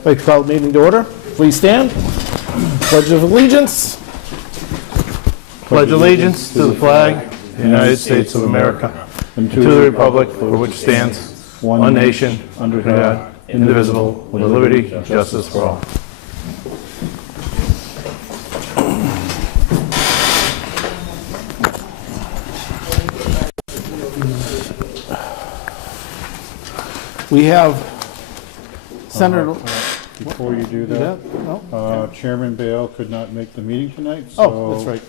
I'd like to call the meeting to order. Please stand. Pledge of allegiance. Pledge allegiance to the flag of the United States of America and to the republic for which stands one nation under God, indivisible, with liberty and justice for all. We have Senator. Before you do that, Chairman Bale could not make the meeting tonight, Oh, that's so right.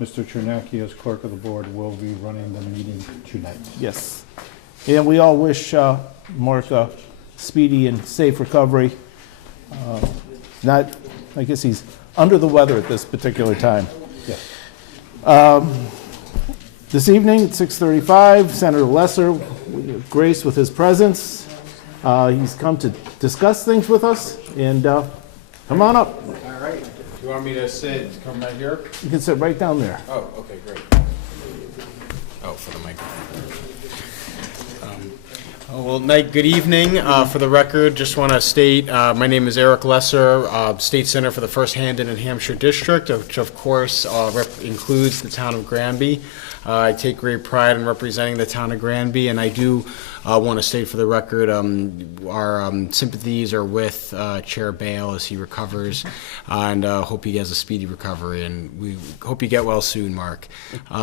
Mr. Chernacki, as clerk of the board, will be running the meeting tonight. Yes. And we all wish Mark a speedy and safe recovery. I guess he's under the weather at this particular time. Yes. This evening at 6:35, Senator Lesser, we have Grace with his presence. He's come to discuss things with us, and come on up. All right. Do you want me to sit, come right here? You can sit right down there. Oh, okay, great. Oh, for the microphone. Good evening. For the record, just want to state, my name is Eric Lesser, State Senator for the 1st Hampden and Hampshire District, which of course includes the town of Granby. I take great pride in representing the town of Granby, and I do want to state for the record our sympathies are with Chair Bale as he recovers, and hope he has a speedy recovery, and we hope you get well soon, Mark.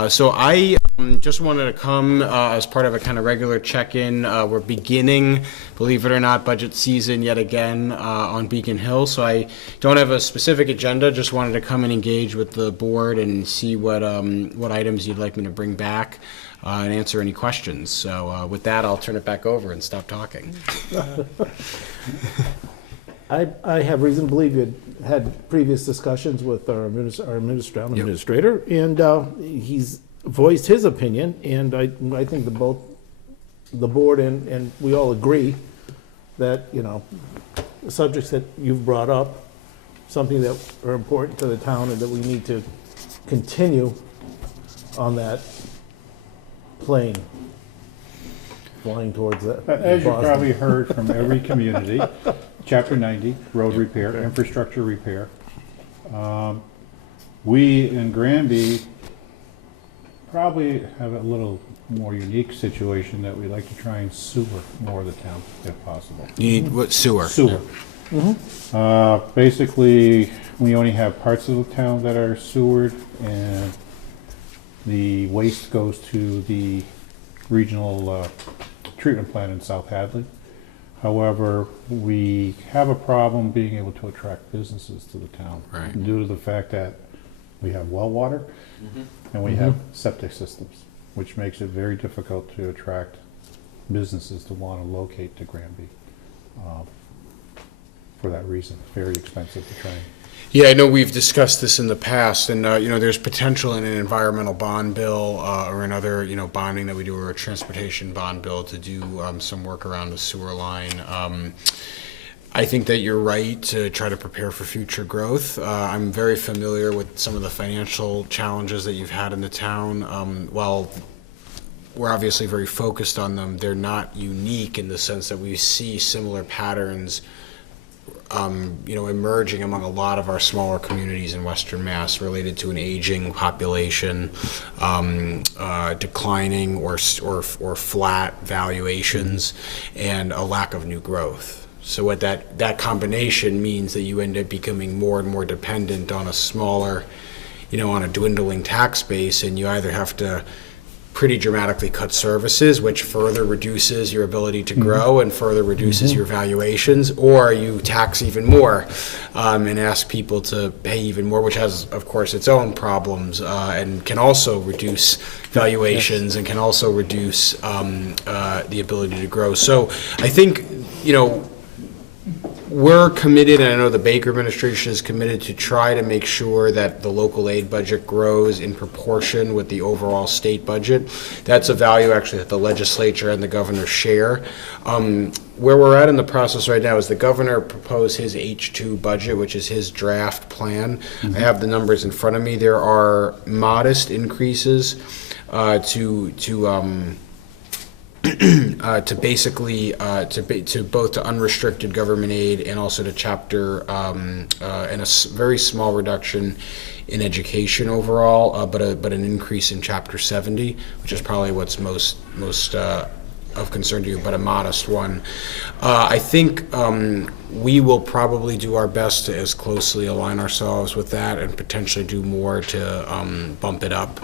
So I just wanted to come as part of a kind of regular check-in. We're beginning, believe it or not, budget season yet again on Beacon Hill, so I don't have a specific agenda, just wanted to come and engage with the board and see what items you'd like me to bring back and answer any questions. So with that, I'll turn it back over and stop talking. I have reason to believe you had previous discussions with our administrator, and he's voiced his opinion, and I think that both the board and we all agree that, you know, the subjects that you've brought up, something that are important to the town and that we need to continue on that plane, flying towards that. As you probably heard from every community, Chapter 90, road repair, infrastructure repair. We in Granby probably have a little more unique situation that we like to try and sewer more of the town if possible. You need what, sewer? Sewer. Basically, we only have parts of the town that are sewered, and the waste goes to the regional treatment plant in South Hadley. However, we have a problem being able to attract businesses to the town, right, due to the fact that we have well water and we have septic systems, which makes it very difficult to attract businesses to want to locate to Granby. For that reason, it's very expensive to train. Yeah, I know we've discussed this in the past, and you know, there's potential in an environmental bond bill or another, you know, bonding that we do, or a transportation bond bill to do some work around the sewer line. I think that you're right to try to prepare for future growth. I'm very familiar with some of the financial challenges that you've had in the town. While we're obviously very focused on them, they're not unique in the sense that we see similar patterns you know, emerging among a lot of our smaller communities in Western Mass related to an aging population, declining or flat valuations, and a lack of new growth. So what that combination means that you end up becoming more and more dependent on a smaller, you know, on a dwindling tax base, and you either have to pretty dramatically cut services, which further reduces your ability to grow and further reduces your valuations, or you tax even more and ask people to pay even more, which has, of course, its own problems and can also reduce valuations and can also reduce the ability to grow. So I think, you know, we're committed, and I know the Baker administration is committed to try to make sure that the local aid budget grows in proportion with the overall state budget. That's a value actually that the legislature and the governor share. Where we're at in the process right now is the governor proposed his H2 budget, which is his draft plan. I have the numbers in front of me. There are modest increases to to basically to both to unrestricted government aid and also to chapter and very small reduction in education overall, but an increase in chapter 70, which is probably what's most of concern to you, but a modest one. I think we will probably do our best to as closely align ourselves with that and potentially do more to bump it up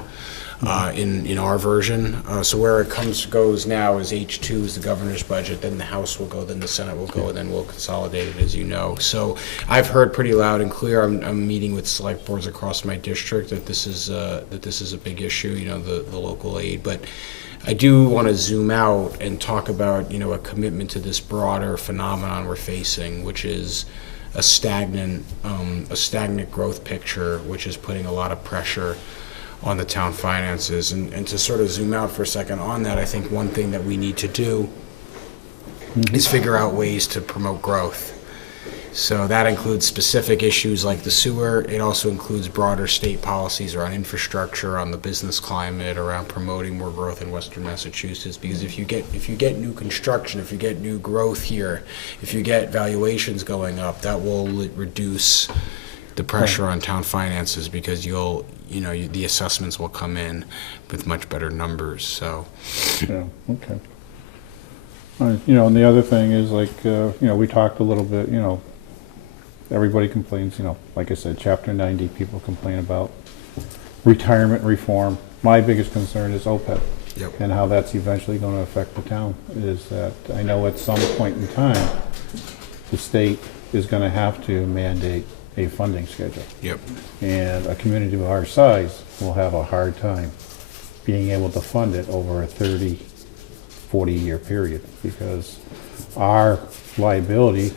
in our version. So where it goes now is H2 is the governor's budget, then the House will go, then the Senate will go, and then we'll consolidate it, as you know. So I've heard pretty loud and clear. I'm meeting with select boards across my district that this is a big issue, the local aid. But I do want to zoom out and talk about, a commitment to this broader phenomenon we're facing, which is a stagnant growth picture, which is putting a lot of pressure on the town finances. And to sort of zoom out for a second on that, I think one thing that we need to do is figure out ways to promote growth. So that includes specific issues like the sewer. It also includes broader state policies around infrastructure, on the business climate, around promoting more growth in Western Massachusetts. Because if you get new construction, if you get new growth here, if you get valuations going up, that will reduce the pressure on town finances, because the assessments will come in with much better numbers. So, Yeah, okay. And the other thing is, like, we talked a little bit, everybody complains, like I said, Chapter 90, people complain about retirement reform. My biggest concern is OPEB. Yep. And how that's eventually going to affect the town. Is that I know at some point in time, the state is going to have to mandate a funding schedule. Yep. And a community of our size will have a hard time being able to fund it over a 30, 40-year period, because our liability,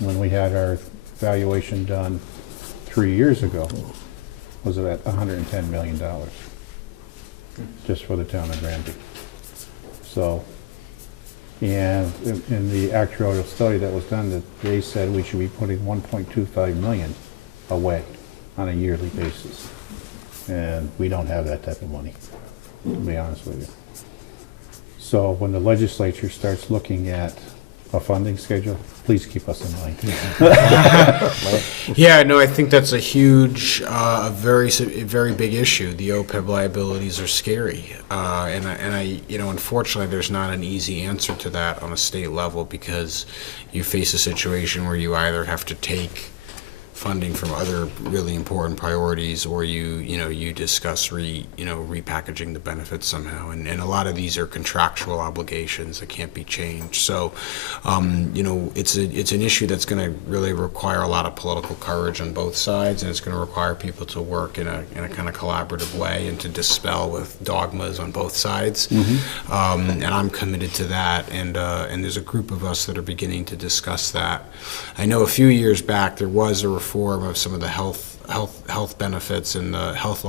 when we had our valuation done 3 years ago, was at $110 million just for the town of Granby. So, and in the actuarial study that was done, that they said we should be putting 1.25 million away on a yearly basis. And we don't have that type of money, to be honest with you. So when the legislature starts looking at a funding schedule, please keep us in mind. Yeah, no, I think that's a huge, a very big issue. The OPEB liabilities are scary, and I, unfortunately, there's not an easy answer to that on a state level, because you face a situation where you either have to take funding from other really important priorities, or you discuss repackaging the benefits somehow, and a lot of these are contractual obligations that can't be changed. So it's an issue that's going to really require a lot of political courage on both sides, and it's going to require people to work in a kind of collaborative way and to dispel with dogmas on both sides. And I'm committed to that, and there's a group of us that are beginning to discuss that. I know a few years back there was a reform of some of the health benefits and the health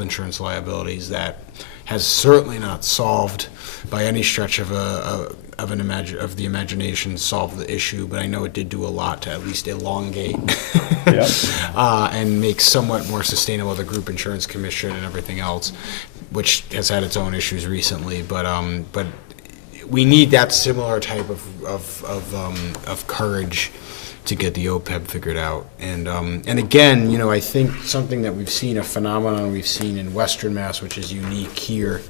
insurance liabilities that has certainly not solved by any stretch of the imagination solved the issue, but I know it did do a lot to at least elongate and make somewhat more sustainable the group insurance commission and everything else, which has had its own issues recently. But we need that similar type of courage to get the OPEB figured out. And again, I think something that we've seen, a phenomenon we've seen in Western Mass, which is unique here,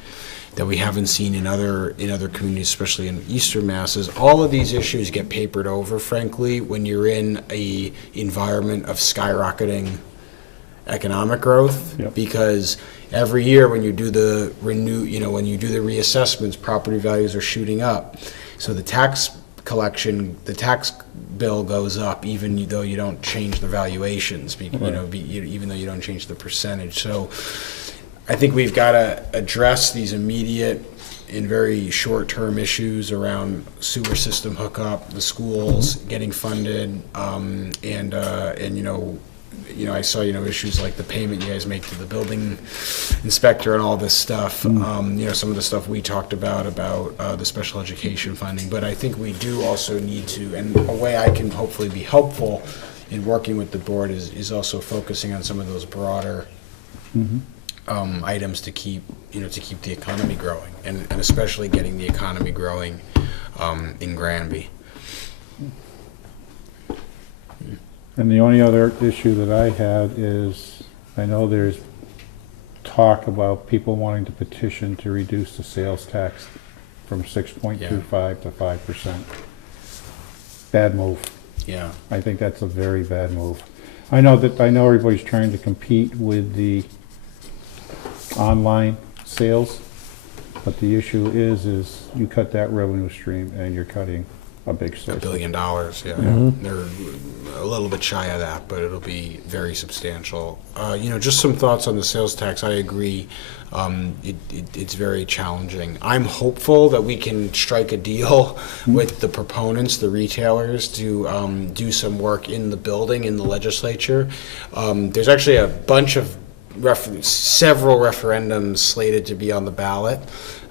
that we haven't seen in other communities, especially in Eastern Mass, is all of these issues get papered over, frankly, when you're in a environment of skyrocketing economic growth. Yep. Because every year when you do the reassessments, property values are shooting up. So the tax bill goes up, even though you don't change the valuations, even though you don't change the percentage. So I think we've got to address these immediate and very short-term issues around sewer system hookup, the schools getting funded, I saw, issues like the payment you guys make to the building inspector and all this stuff. Some of the stuff we talked about the special education funding. But I think we do also need to, and a way I can hopefully be helpful in working with the board is also focusing on some of those broader items to keep to keep the economy growing, and especially getting the economy growing in Granby. And the only other issue that I had is, I know there's talk about people wanting to petition to reduce the sales tax from 6.25 to 5%. Bad move. Yeah. I think that's a very bad move. I know everybody's trying to compete with the online sales, but the issue is you cut that revenue stream and you're cutting a big source. $1 billion, yeah. They're a little bit shy of that, but it'll be very substantial. Just some thoughts on the sales tax. I agree. It's very challenging. I'm hopeful that we can strike a deal with the proponents, the retailers, to do some work in the building, in the legislature. There's actually a bunch of several referendums slated to be on the ballot.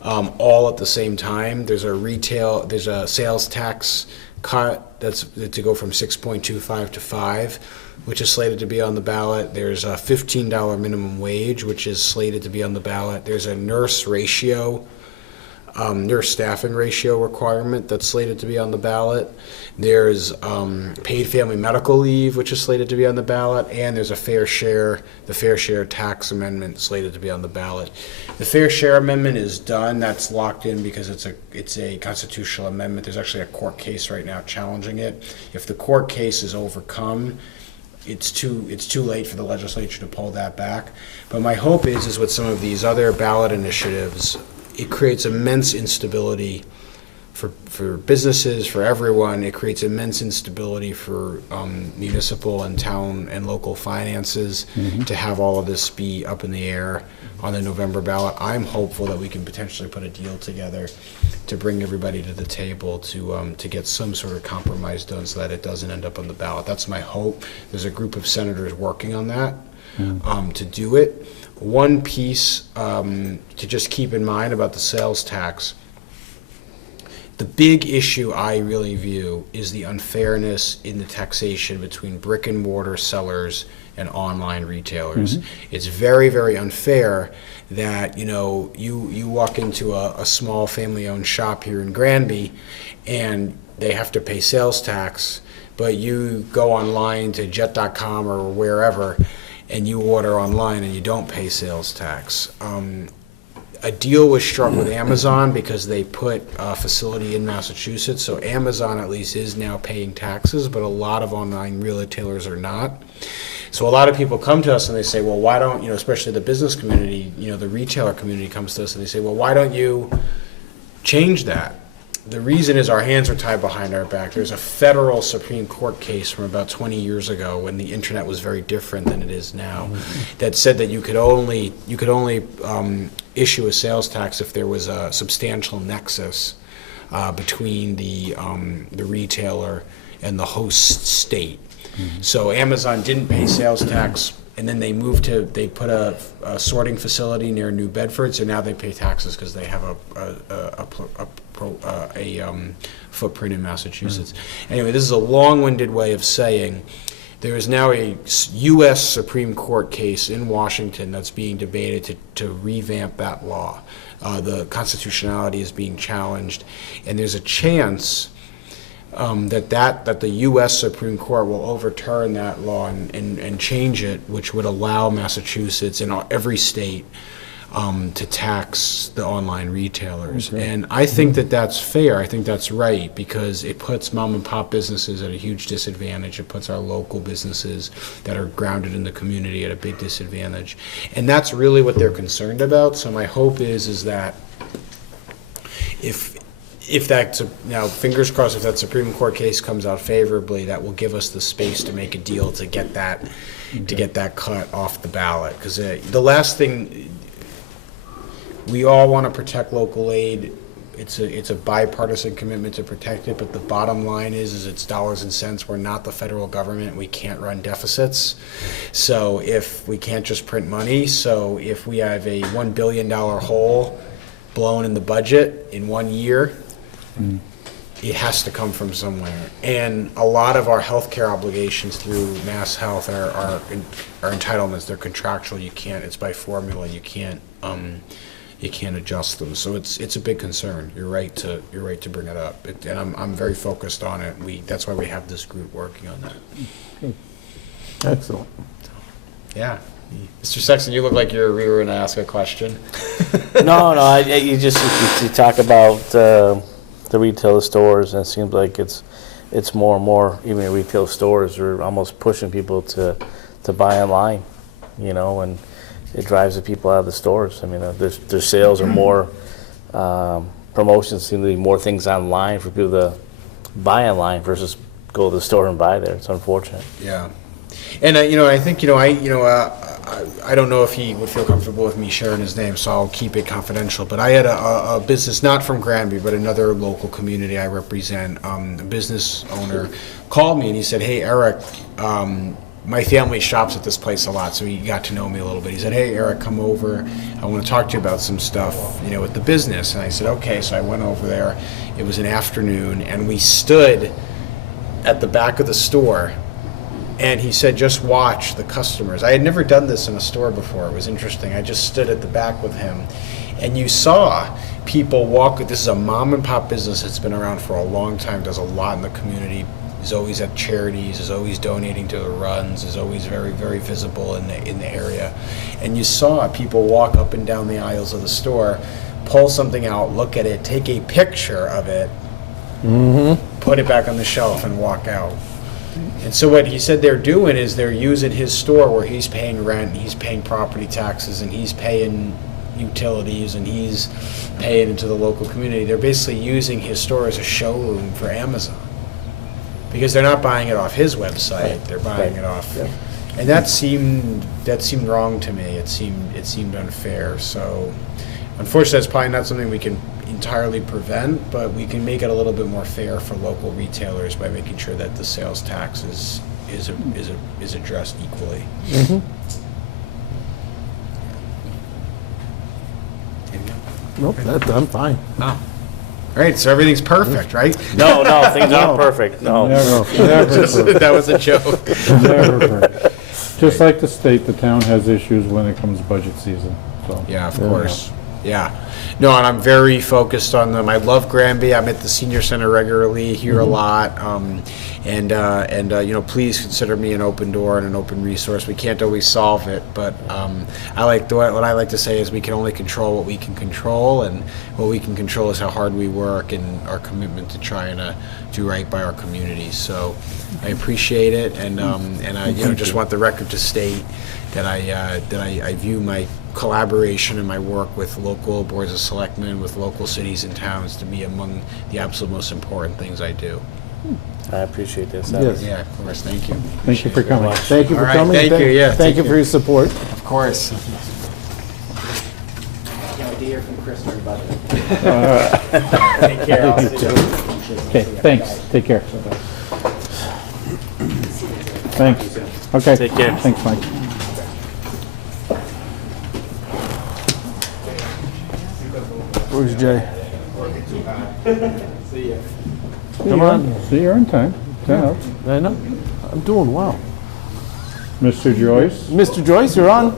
All at the same time. There's a sales tax cut that's to go from 6.25 to 5, which is slated to be on the ballot. There's a $15 minimum wage, which is slated to be on the ballot. There's a nurse staffing ratio requirement that's slated to be on the ballot. There's paid family medical leave, which is slated to be on the ballot, and there's the fair share tax amendment slated to be on the ballot. The fair share amendment is done. That's locked in because it's a constitutional amendment. There's actually a court case right now challenging it. If the court case is overcome, it's too late for the legislature to pull that back. But my hope is with some of these other ballot initiatives, it creates immense instability for businesses, for everyone. It creates immense instability for municipal and town and local finances to have all of this be up in the air on the November ballot. I'm hopeful that we can potentially put a deal together to bring everybody to the table to get some sort of compromise done so that it doesn't end up on the ballot. That's my hope. There's a group of senators working on that to do it. One piece to just keep in mind about the sales tax, the big issue I really view is the unfairness in the taxation between brick and mortar sellers and online retailers. It's very, very unfair that you walk into a small family-owned shop here in Granby and they have to pay sales tax, but you go online to jet.com or wherever and you order online and you don't pay sales tax. A deal was struck with Amazon because they put a facility in Massachusetts, so Amazon at least is now paying taxes, but a lot of online retailers are not. So a lot of people come to us and they say, well, why don't, especially the business community, the retailer community comes to us and they say, well, why don't you change that? The reason is our hands are tied behind our back. There's a federal Supreme Court case from about 20 years ago when the internet was very different than it is now that said that you could only issue a sales tax if there was a substantial nexus between the retailer and the host state. So Amazon didn't pay sales tax, and then they put a sorting facility near New Bedford, so now they pay taxes because they have a footprint in Massachusetts. Anyway, this is a long-winded way of saying there is now a U.S. Supreme Court case in Washington that's being debated to revamp that law. The constitutionality is being challenged, and there's a chance that the U.S. Supreme Court will overturn that law and change it, which would allow Massachusetts and every state to tax the online retailers. Okay. And I think that that's fair. I think that's right because it puts mom and pop businesses at a huge disadvantage. It puts our local businesses that are grounded in the community at a big disadvantage. And that's really what they're concerned about. So my hope is that if that's now fingers crossed, if that Supreme Court case comes out favorably, that will give us the space to make a deal to get that cut off the ballot. Because the last thing, we all want to protect local aid. It's a bipartisan commitment to protect it, but the bottom line is it's dollars and cents. We're not the federal government. We can't run deficits. So if we can't just print money, so if we have a $1 billion hole blown in the budget in 1 year, it has to come from somewhere. And a lot of our healthcare obligations through Mass Health are entitlements. They're contractual. You can't. It's by formula. You can't you can't adjust them. So it's a big concern. You're right to bring it up. And I'm very focused on it. That's why we have this group working on that. Excellent. Yeah. Mr. Sexton, you look like you were going to ask a question. No, you talk about the retail stores, and it seems like it's more and more, even retail stores are almost pushing people to buy online, and it drives the people out of the stores. I mean, their sales are more, promotions seem to be more things online for people to buy online versus go to the store and buy there. It's unfortunate. Yeah. And, I think, I don't know if he would feel comfortable with me sharing his name, so I'll keep it confidential. But I had a business, not from Granby, but another local community I represent. A business owner called me and he said, "Hey, Eric, my family shops at this place a lot," so he got to know me a little bit. He said, "Hey, Eric, come over. I want to talk to you about some stuff, with the business." And I said, "Okay." So I went over there. It was an afternoon, and we stood at the back of the store. And he said, "Just watch the customers." I had never done this in a store before. It was interesting. I just stood at the back with him. And you saw people walk. This is a mom and pop business that's been around for a long time, does a lot in the community, is always at charities, is always donating to the runs, is always very, very visible in the area. And you saw people walk up and down the aisles of the store, pull something out, look at it, take a picture of it, put it back on the shelf, and walk out. And so what he said they're doing is they're using his store where he's paying rent, he's paying property taxes, and he's paying utilities, and he's paying into the local community. They're basically using his store as a showroom for Amazon, because they're not buying it off his website, they're buying it off. Yeah. And that seemed wrong to me. It seemed unfair. So unfortunately, that's probably not something we can entirely prevent, but we can make it a little bit more fair for local retailers by making sure that the sales tax is addressed equally. Nope, I'm fine. Oh. All right, so everything's perfect, right? No, things aren't perfect. No. Never. That was a joke. Never. Just like the state, the town has issues when it comes budget season, so. Yeah, of course. Yeah. No, and I'm very focused on them. I love Granby. I'm at the senior center regularly, hear a lot. Please consider me an open door and an open resource. We can't always solve it, but what I like to say is we can only control what we can control, and what we can control is how hard we work and our commitment to trying to do right by our communities. So I appreciate it, and I just want the record to state that I view my collaboration and my work with local boards of selectmen, with local cities and towns, to be among the absolute most important things I do. I appreciate this. Yes. Yeah, of course. Thank you. Thank you for coming. Thank you for All right, coming. thank you, yeah, Thank take you for care. your support. Of course. Idea from Chris or Budget. Take care. I'll see you. Okay, thanks. Take care. Thanks. Okay. Take care. Thanks, Mike. Where's Jay? Come on. See, you're on time. 10 up. I know. I'm doing well. Mr. Joyce? Mr. Joyce, you're on.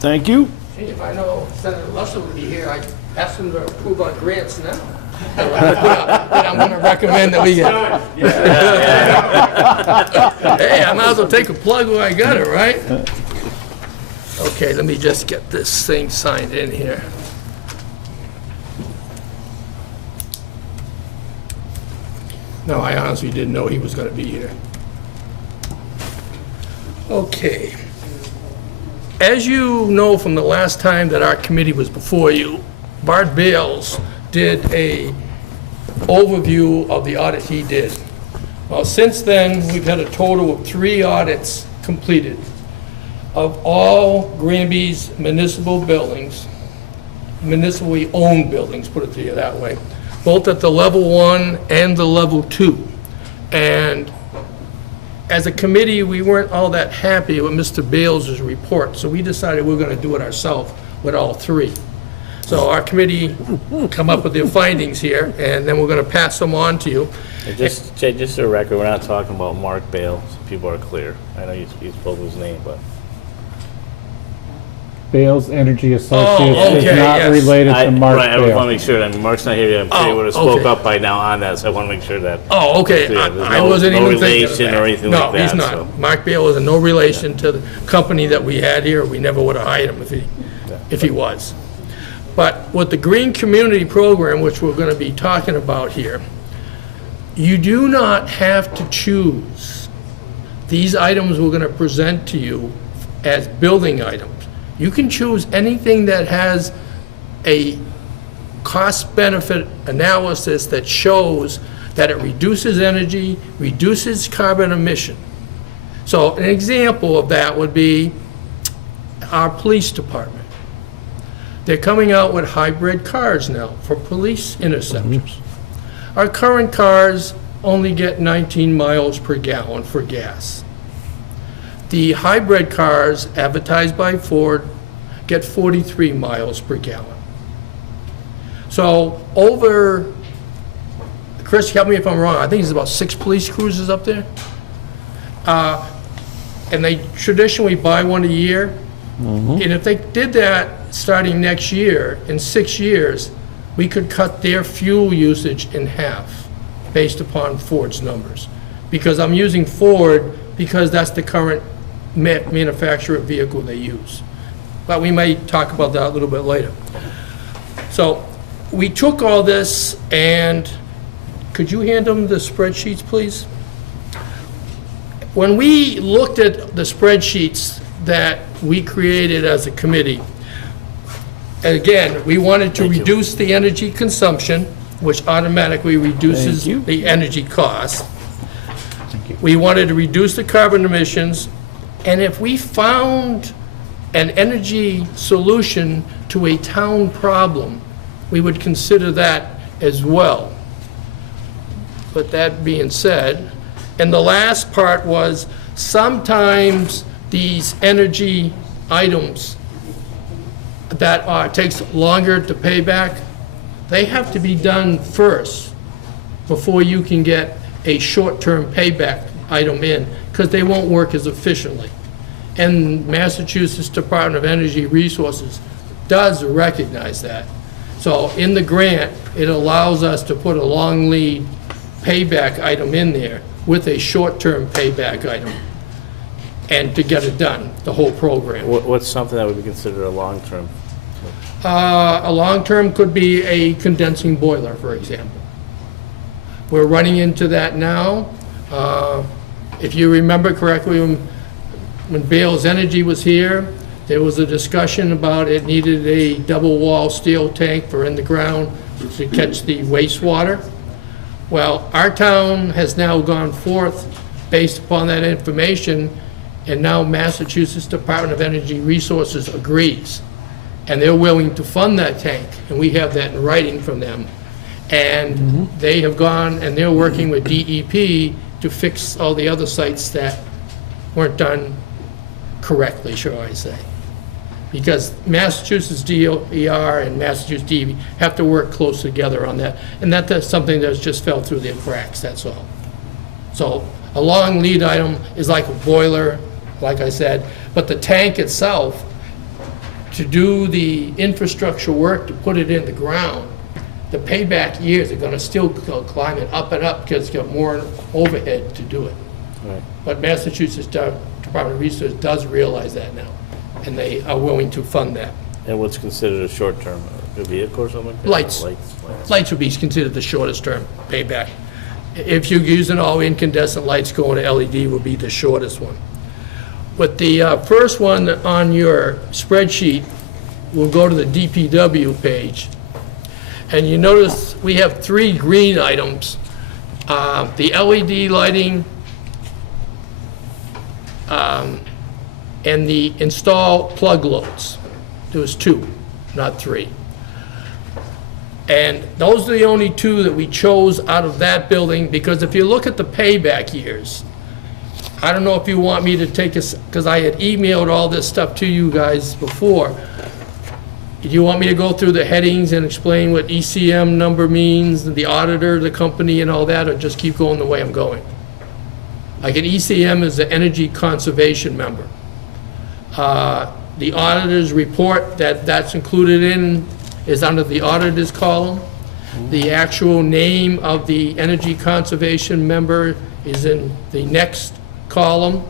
Thank you. Hey, if I know Senator Russell would be here, I'd ask him to approve our grants now. That I'm gonna recommend that we get. Hey, I might as well take a plug where I got it, right? Okay, let me just get this thing signed in here. No, I honestly didn't know he was gonna be here. Okay. As you know from the last time that our committee was before you, Bart Bales did a overview of the audit he did. Well, since then, we've had a total of 3 audits completed of all Granby's municipal buildings, municipally owned buildings, put it to you that way, both at the level 1 and the level 2. And as a committee, we weren't all that happy with Mr. Bales' report, so we decided we're going to do it ourselves with all 3. So our committee come up with their findings here, and then we're going to pass them on to you. Jay, just for the record, we're not talking about Mark Bale, so people are clear. I know you spoke his name, but Bales Energy Associates is okay, not yes. related to Mark Right, I want to Bale. make sure that Mark's not here yet. I'm sure he would have okay. spoke up by now on that, so I want to make sure that. Oh, okay, Yeah, there's I no- wasn't no even thinking of relation that. or anything No, like that, he's so. not. Mark Bale is in no relation to the company that we had here. We never would have hired him if he was. But with the Green Community Program, which we're going to be talking about here, you do not have to choose these items we're going to present to you as building items. You can choose anything that has a cost-benefit analysis that shows that it reduces energy, reduces carbon emission. So an example of that would be our police department. They're coming out with hybrid cars now for police interceptors. Our current cars only get 19 miles per gallon for gas. The hybrid cars advertised by Ford get 43 miles per gallon. So over, Chris, help me if I'm wrong, I think it's about 6 police cruisers up there. And they traditionally buy one a year. And if they did that starting next year, in 6 years, we could cut their fuel usage in half based upon Ford's numbers. Because I'm using Ford because that's the current manufacturer vehicle they use. But we may talk about that a little bit later. So we took all this and, could you hand them the spreadsheets, please? When we looked at the spreadsheets that we created as a committee, again, we wanted to reduce the energy consumption, which automatically reduces the energy cost. We wanted to reduce the carbon emissions, and if we found an energy solution to a town problem, we would consider that as well. But that being said, and the last part was, sometimes these energy items that takes longer to pay back, they have to be done first before you can get a short-term payback item in, because they won't work as efficiently. And Massachusetts Department of Energy Resources does recognize that. So in the grant, it allows us to put a long lead payback item in there with a short-term payback item, and to get it done, the whole program. What's something that would be considered a long-term? A long-term could be a condensing boiler, for example. We're running into that now. If you remember correctly, when Bales Energy was here, there was a discussion about it needed a double-wall steel tank for in the ground to catch the wastewater. Well, our town has now gone forth based upon that information, and now Massachusetts Department of Energy Resources agrees. And they're willing to fund that tank, and we have that in writing from them. And they have gone, and they're working with DEP to fix all the other sites that weren't done correctly, shall I say. Because Massachusetts DOER and Massachusetts DEP have to work close together on that. And that's something that's just fell through the cracks, that's all. So a long lead item is like a boiler, like I said, but the tank itself, to do the infrastructure work to put it in the ground, the payback years are gonna still go climbing up and up because it's got more overhead to do it. Right. But Massachusetts Department of Resources does realize that now, and they are willing to fund that. And what's considered a short-term, a vehicle or something like that? Lights. Lights would be considered the shortest term payback. If you're using all incandescent lights, going to LED would be the shortest one. But the first one on your spreadsheet, we'll go to the DPW page. And you notice we have 3 green items. The LED lighting and the install plug loads. There was 2, not 3. And those are the only 2 that we chose out of that building, because if you look at the payback years, I don't know if you want me to take this, because I had emailed all this stuff to you guys before. Do you want me to go through the headings and explain what ECM number means, the auditor, the company, and all that, or just keep going the way I'm going? Like an ECM is the Energy Conservation Member. The The auditor's report that's included in is under the auditor's column. The actual name of the energy conservation member is in the next column.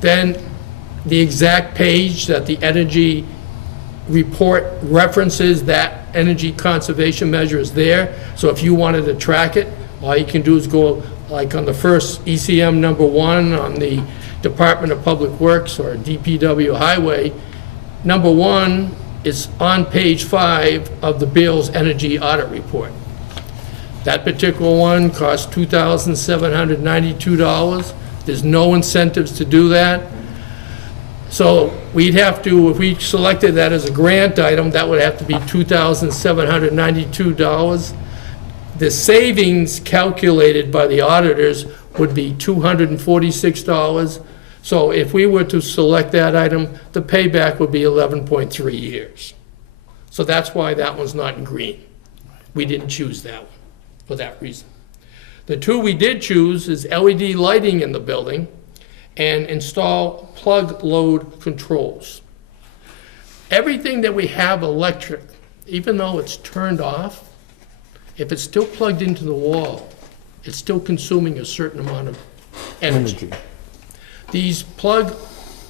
Then the exact page that the energy report references that energy conservation measure is there. So if you wanted to track it, all you can do is go, like on the first ECM number 1 on the Department of Public Works or DPW Highway, number 1 is on page 5 of the Beals Energy Audit Report. That particular one costs $2,792. There's no incentives to do that. So we'd have to, if we selected that as a grant item, that would have to be $2,792. The savings calculated by the auditors would be $246. So if we were to select that item, the payback would be 11.3 years. So that's why that one's not in green. We didn't choose that one for that reason. The two we did choose is LED lighting in the building and install plug load controls. Everything that we have electric, even though it's turned off, if it's still plugged into the wall, it's still consuming a certain amount of energy. These plug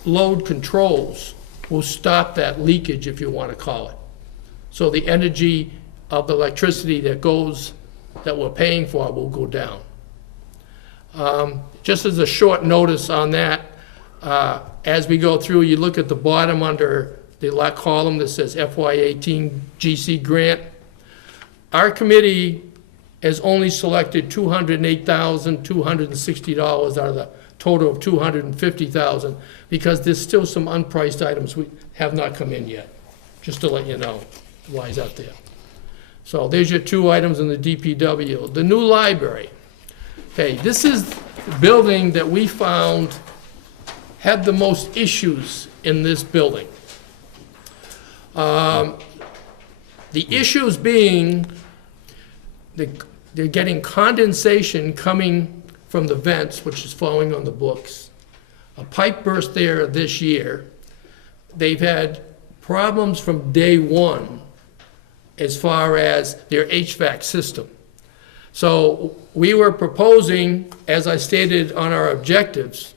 load controls will stop that leakage, if you want to call it. So the energy of the electricity that we're paying for will go down. Just as a short notice on that, as we go through, you look at the bottom under the column that says FY18 GC grant. Our committee has only selected $208,260 out of the total of $250,000 because there's still some unpriced items we have not come in yet, just to let you know why it's out there. So there's your two items in the DPW. The new library. Okay, this is the building that we found had the most issues in this building. The issues being they're getting condensation coming from the vents, which is falling on the books. A pipe burst there this year. They've had problems from day one as far as their HVAC system. So we were proposing, as I stated on our objectives,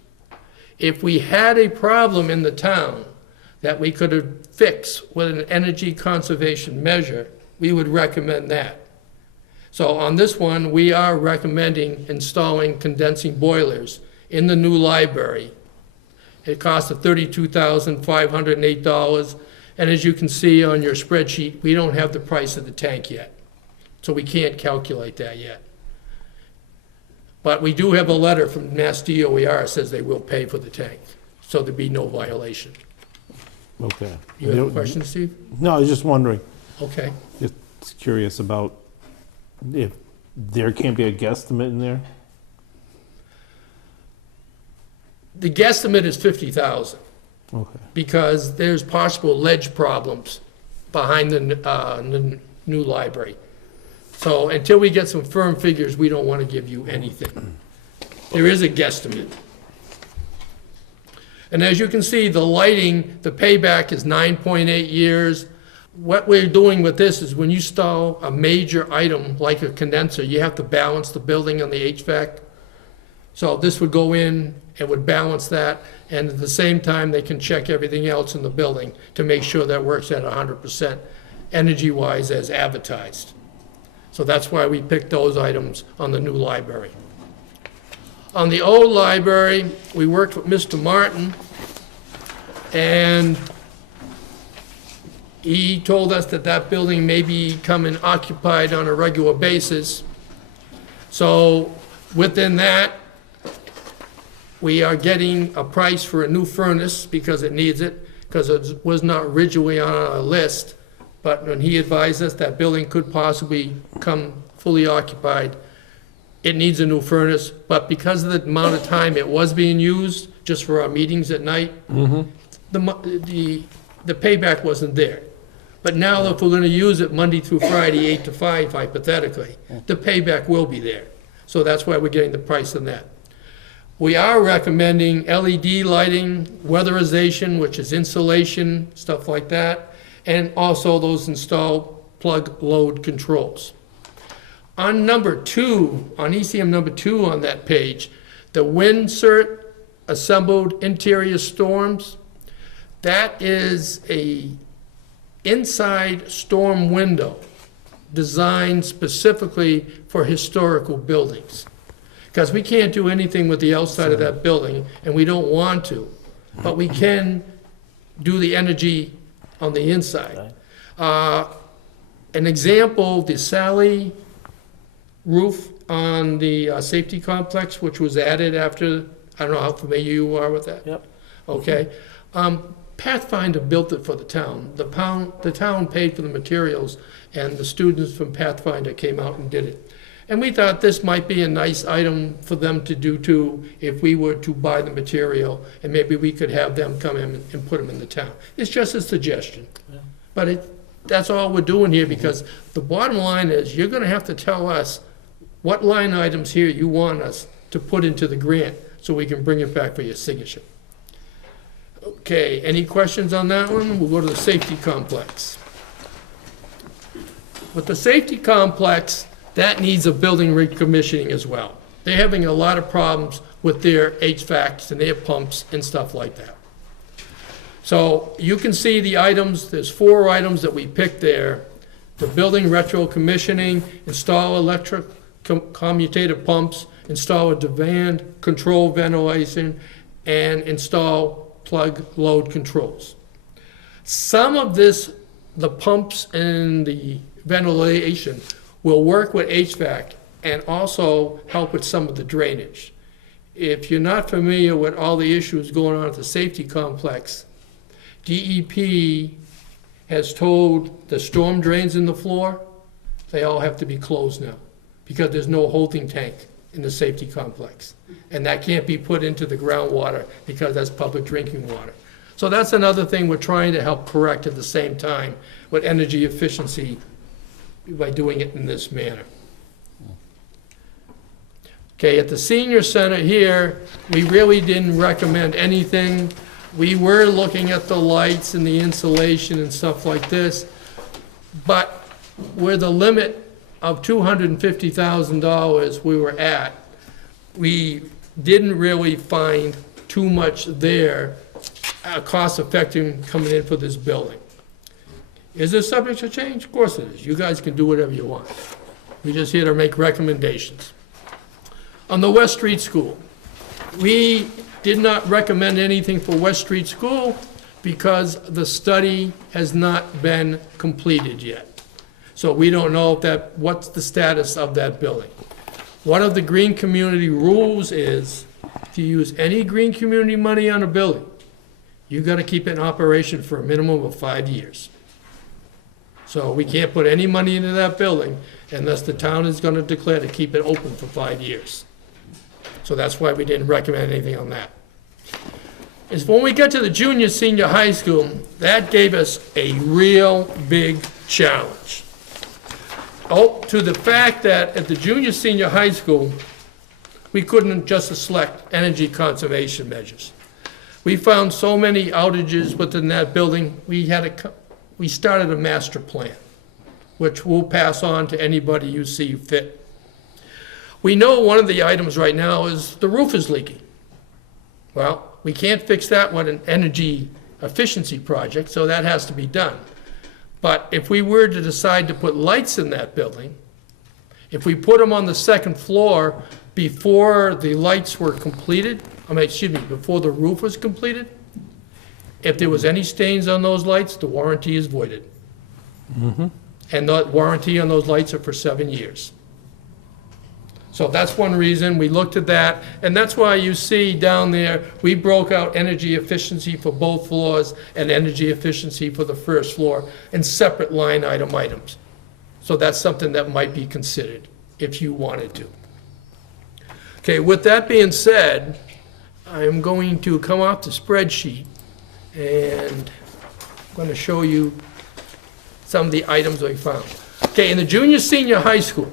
if we had a problem in the town that we could fix with an energy conservation measure, we would recommend that. So on this one, we are recommending installing condensing boilers in the new library. It costs $32,508, and as you can see on your spreadsheet, we don't have the price of the tank yet. So we can't calculate that yet. But we do have a letter from Mass DOER that says they will pay for the tank, so there'd be no violation. Okay. You have a question, Steve? No, I was just wondering, Okay. just curious about if there can't be a guesstimate in there? The guesstimate is $50,000 Okay. because there's possible ledge problems behind the new library. So until we get some firm figures, we don't want to give you anything. There is a guesstimate. And as you can see, the lighting, the payback is 9.8 years. What we're doing with this is when you install a major item like a condenser, you have to balance the building on the HVAC. So this would go in and would balance that, and at the same time, they can check everything else in the building to make sure that works at 100% energy-wise as advertised. So that's why we picked those items on the new library. On the old library, we worked with Mr. Martin, and he told us that that building may be coming occupied on a regular basis. So within that, we are getting a price for a new furnace because it needs it, because it was not originally on our list. But when he advised us that building could possibly come fully occupied, it needs a new furnace. But because of the amount of time it was being used, just for our meetings at night, the payback wasn't there. But now if we're going to use it Monday through Friday, 8 to 5, hypothetically, the payback will be there. So that's why we're getting the price on that. We are recommending LED lighting, weatherization, which is insulation, stuff like that, and also those installed plug load controls. On number 2, on ECM number 2 on that page, the Winsert assembled interior storms, that is a inside storm window designed specifically for historical buildings. Because we can't do anything with the outside of that building, and we don't want to, but we can do the energy on the inside. An example, the Sally roof on the safety complex, which was added after, I don't know how familiar you are with that? Yep. Okay. Pathfinder built it for the town. The town paid for the materials, and the students from Pathfinder came out and did it. And we thought this might be a nice item for them to do too, if we were to buy the material, and maybe we could have them come in and put them in the town. It's just a suggestion. But that's all we're doing here, because the bottom line is, you're gonna have to tell us what line items here you want us to put into the grant, so we can bring it back for your signature. Okay, any questions on that one? We'll go to the safety complex. With the safety complex, that needs a building recommissioning as well. They're having a lot of problems with their HVACs and their pumps and stuff like that. So you can see the items, there's 4 items that we picked there. The building retro commissioning, install electric commutator pumps, install a demand control ventilation, and install plug load controls. Some of this, the pumps and the ventilation, will work with HVAC and also help with some of the drainage. If you're not familiar with all the issues going on at the safety complex, DEP has told the storm drains in the floor, they all have to be closed now, because there's no holding tank in the safety complex. And that can't be put into the groundwater, because that's public drinking water. So that's another thing we're trying to help correct at the same time with energy efficiency by doing it in this manner. Okay, at the senior center here, we really didn't recommend anything. We were looking at the lights and the insulation and stuff like this, but where the limit of $250,000 we were at, we didn't really find too much there, cost-effective coming in for this building. Is this subject to change? Of course it is. You guys can do whatever you want. We're just here to make recommendations. On the West Street School, we did not recommend anything for West Street School because the study has not been completed yet. So we don't know what's the status of that building. One of the green community rules is, if you use any green community money on a building, you gotta keep it in operation for a minimum of 5 years. So we can't put any money into that building unless the town is gonna declare to keep it open for 5 years. So that's why we didn't recommend anything on that. Is when we got to the junior, senior high school, that gave us a real big challenge. Oh, to the fact that at the junior, senior high school, we couldn't just select energy conservation measures. We found so many outages within that building, we started a master plan, which we'll pass on to anybody you see fit. We know one of the items right now is the roof is leaking. Well, we can't fix that with an energy efficiency project, so that has to be done. But if we were to decide to put lights in that building, if we put them on the second floor before the lights were completed, before the roof was completed, if there was any stains on those lights, the warranty is voided. And the warranty on those lights are for 7 years. So that's one reason we looked at that, and that's why you see down there, we broke out energy efficiency for both floors and energy efficiency for the first floor in separate line items. So that's something that might be considered if you wanted to. Okay, with that being said, I'm going to come off the spreadsheet and I'm going to show you some of the items we found. Okay, in the junior, senior high school,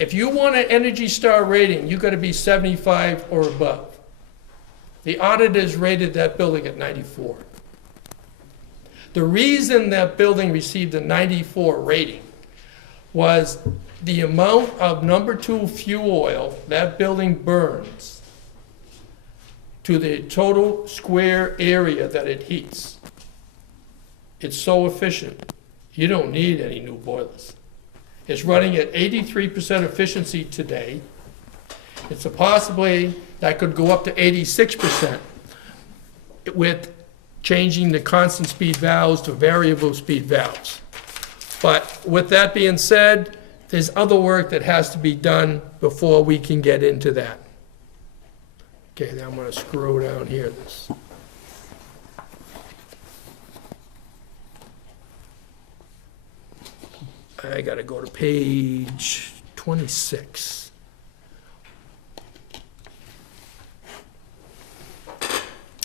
If you want an Energy Star rating, you gotta be 75 or above. The auditors rated that building at 94. The reason that building received a 94 rating was the amount of number 2 fuel oil that building burns to the total square area that it heats. It's so efficient, you don't need any new boilers. It's running at 83% efficiency today. It's a possibly, that could go up to 86% with changing the constant speed valves to variable speed valves. But with that being said, there's other work that has to be done before we can get into that. Okay, now I'm gonna scroll down here. I gotta go to page 26.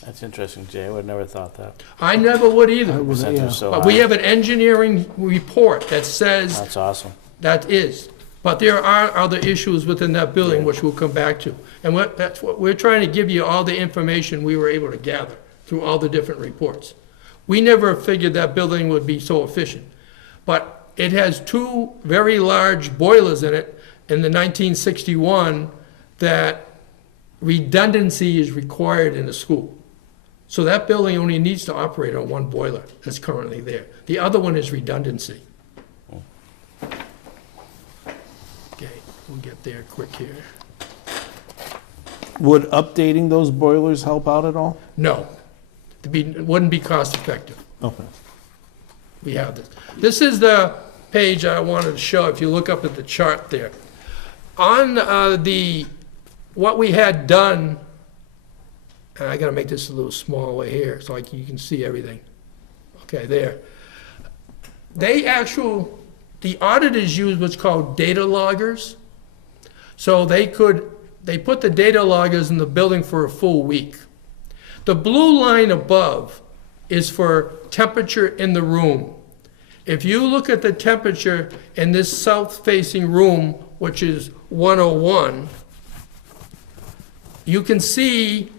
That's interesting, Jay. I would have never thought that. I never would either. Percent yeah. was so But we high. have an engineering report that says That's awesome. that is. But there are other issues within that building, which we'll come back to. And that's what, we're trying to give you all the information we were able to gather through all the different reports. We never figured that building would be so efficient. But it has 2 very large boilers in it in the 1961 that redundancy is required in the school. So that building only needs to operate on 1 boiler that's currently there. The other one is redundancy. Okay, we'll get there quick here. Would updating those boilers help out at all? No, it wouldn't be cost effective. Okay. We have this. This is the page I wanted to show, if you look up at the chart there. On what we had done, and I gotta make this a little smaller here so you can see everything. Okay, there. The auditors use what's called data loggers. So they put the data loggers in the building for a full week. The blue line above is for temperature in the room. If you look at the temperature in this south-facing room, which is 101, you can see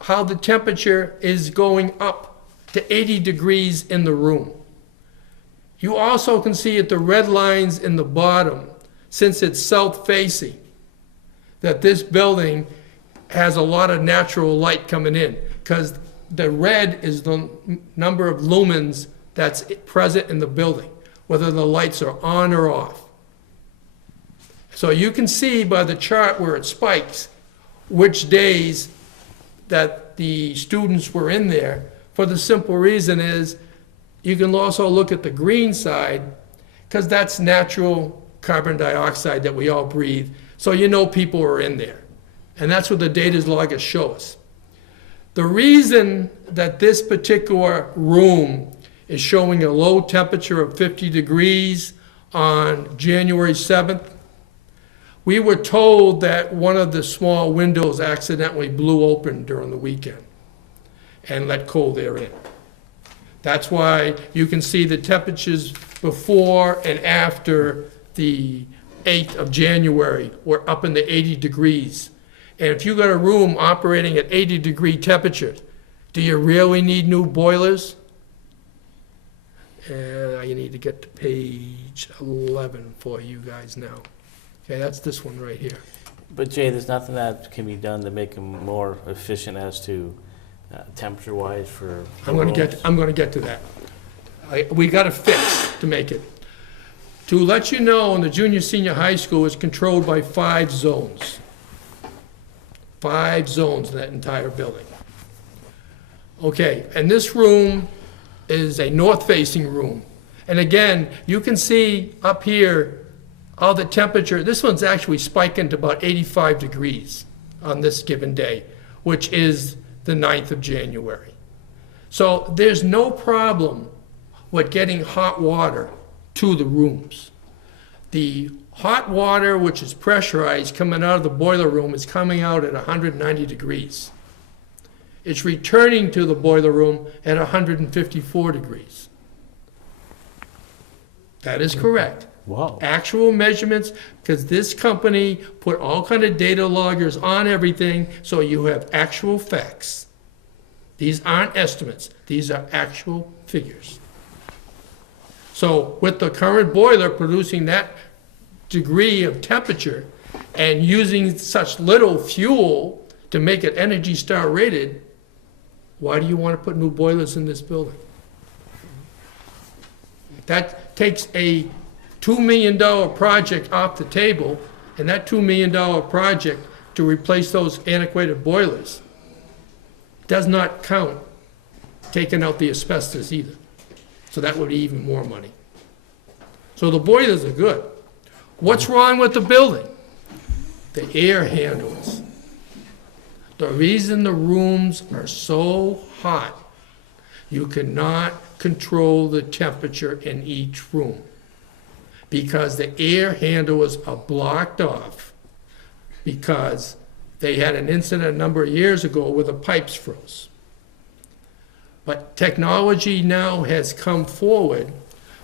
how the temperature is going up to 80 degrees in the room. You also can see at the red lines in the bottom, since it's south-facing, that this building has a lot of natural light coming in, because the red is the number of lumens that's present in the building, whether the lights are on or off. So you can see by the chart where it spikes, which days that the students were in there, for the simple reason is, you can also look at the green side, because that's natural carbon dioxide that we all breathe, so you know people are in there. And that's what the data loggers show us. The reason that this particular room is showing a low temperature of 50 degrees on January 7th, we were told that one of the small windows accidentally blew open during the weekend and let cold air in. That's why you can see the temperatures before and after the 8th of January were up in the 80 degrees. And if you got a room operating at 80-degree temperatures, do you really need new boilers? You need to get to page 11 for you guys now. Okay, that's this one right here. But Jay, there's nothing that can be done to make them more efficient as to temperature-wise for I'm gonna get to that. We got a fix to make it. To let you know, in the junior, senior high school is controlled by 5 zones. 5 zones in that entire building. Okay, and this room is a north-facing room. And again, you can see up here all the temperature. This one's actually spiking to about 85 degrees on this given day, which is the 9th of January. So there's no problem with getting hot water to the rooms. The hot water, which is pressurized coming out of the boiler room, is coming out at 190 degrees. It's returning to the boiler room at 154 degrees. That is correct. Wow. Actual measurements, because this company put all kind of data loggers on everything, so you have actual facts. These aren't estimates, these are actual figures. So with the current boiler producing that degree of temperature and using such little fuel to make it Energy Star rated, why do you want to put new boilers in this building? That takes a $2 million project off the table, and that $2 million project to replace those antiquated boilers does not count taking out the asbestos either. So that would be even more money. So the boilers are good. What's wrong with the building? The air handles. The reason the rooms are so hot, you cannot control the temperature in each room because the air handlers are blocked off because they had an incident a number of years ago where the pipes froze. But technology now has come forward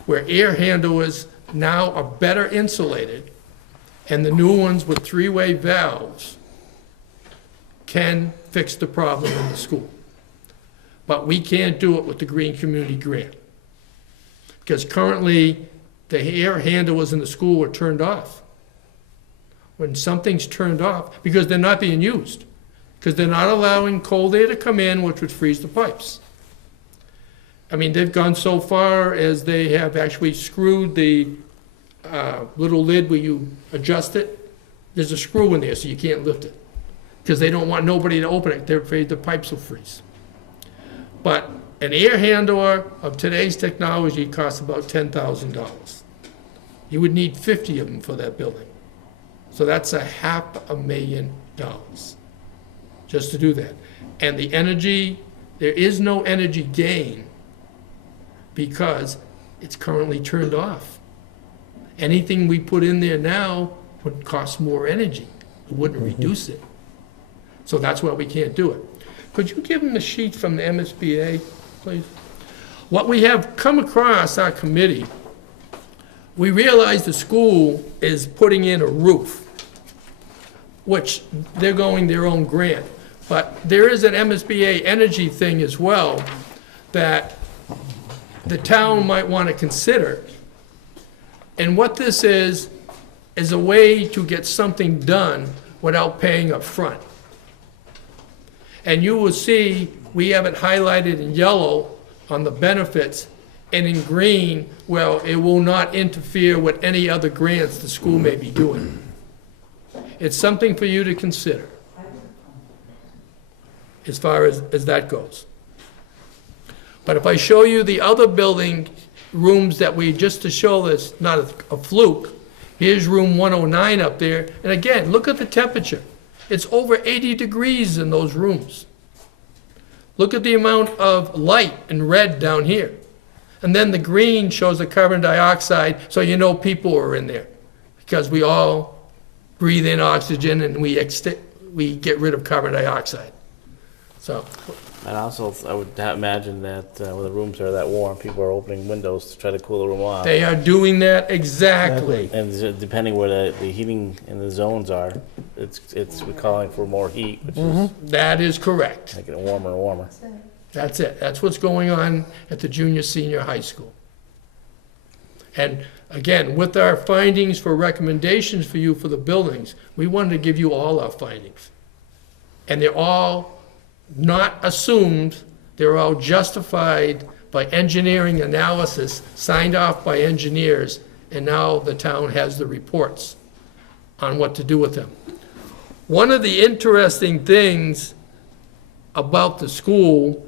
where air handlers now are better insulated, and the new ones with three-way valves can fix the problem in the school. But we can't do it with the Green Community Grant. Because currently, the air handlers in the school are turned off. When something's turned off, because they're not being used, because they're not allowing cold air to come in, which would freeze the pipes. I mean, they've gone so far as they have actually screwed the little lid where you adjust it. There's a screw in there, so you can't lift it. Because they don't want nobody to open it. They're afraid the pipes will freeze. But an air handler of today's technology costs about $10,000. You would need 50 of them for that building. So that's $500,000 just to do that. And the energy, there is no energy gain because it's currently turned off. Anything we put in there now would cost more energy. It wouldn't reduce it. So that's why we can't do it. Could you give them the sheet from the MSBA, please? What we have come across our committee, we realize the school is putting in a roof, which they're going their own grant. But there is an MSBA energy thing as well that the town might want to consider. And what this is a way to get something done without paying up front. And you will see, we have it highlighted in yellow on the benefits, and in green, well, it will not interfere with any other grants the school may be doing. It's something for you to consider, as far as that goes. But if I show you the other building rooms that we, just to show this, not a fluke, here's room 109 up there, and again, look at the temperature. It's over 80 degrees in those rooms. Look at the amount of light in red down here. And then the green shows the carbon dioxide, so you know people are in there. Because we all breathe in oxygen and we get rid of carbon dioxide. So, And also, I would imagine that when the rooms are that warm, people are opening windows to try to cool the room off. they are doing that exactly. And depending where the heating and the zones are, it's calling for more heat, which is That is correct. making it warmer and warmer. That's it. That's what's going on at the junior, senior high school. And again, with our findings for recommendations for you for the buildings, we wanted to give you all our findings. And they're all not assumed, they're all justified by engineering analysis, signed off by engineers, and now the town has the reports on what to do with them. One of the interesting things about the school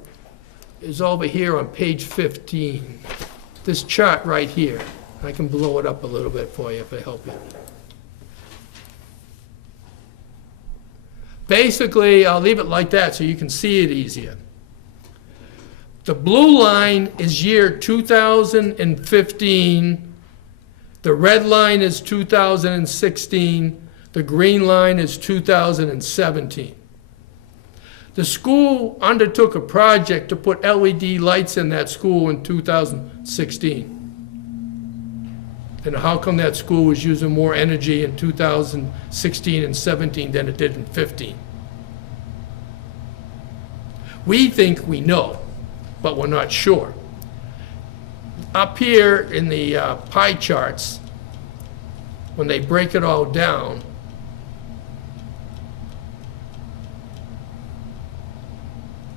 is over here on page 15. This chart right here. I can blow it up a little bit for you if I help you. Basically, I'll leave it like that so you can see it easier. The blue line is year 2015. The red line is 2016. The green line is 2017. The school undertook a project to put LED lights in that school in 2016. And how come that school was using more energy in 2016 and 17 than it did in 15? We think we know, but we're not sure. Up here in the pie charts, when they break it all down,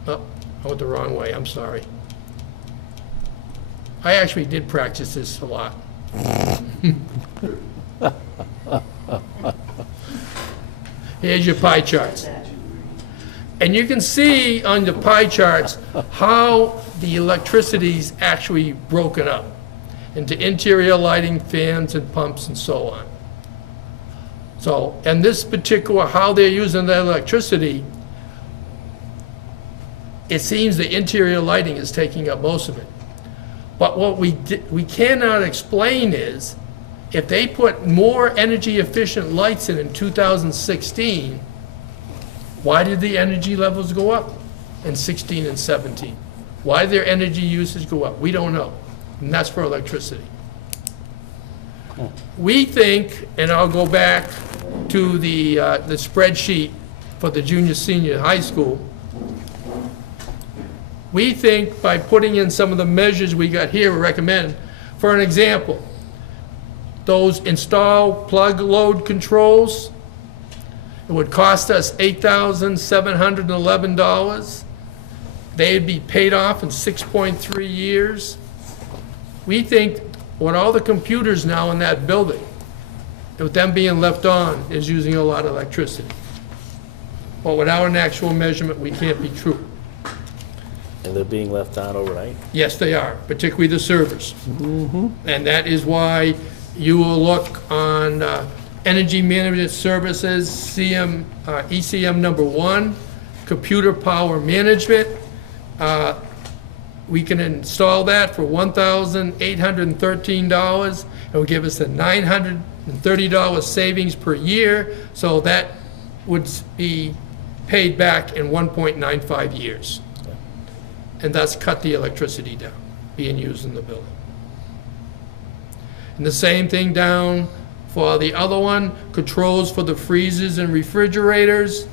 oh, I went the wrong way, I'm sorry. I actually did practice this a lot. Here's your pie charts. And you can see on the pie charts how the electricity's actually broken up into interior lighting, fans, and pumps, and so on. So, and this particular, how they're using the electricity, it seems the interior lighting is taking up most of it. But what we cannot explain is, if they put more energy efficient lights in 2016, why did the energy levels go up in 16 and 17? Why did their energy usage go up? We don't know, and that's for electricity. We think, and I'll go back to the spreadsheet for the junior, senior high school. We think by putting in some of the measures we got here, we recommend, for an example, those install plug load controls, it would cost us $8,711. They'd be paid off in 6.3 years. We think with all the computers now in that building, with them being left on, is using a lot of electricity. But without an actual measurement, we can't be true. And they're being left on overnight? Yes, they are, particularly the servers. And that is why you will look on Energy Management Services, ECM number 1, Computer Power Management. We can install that for $1,813. It will give us a $930 savings per year, so that would be paid back in 1.95 years. And thus cut the electricity down being used in the building. And the same thing down for the other one, controls for the freezers and refrigerators.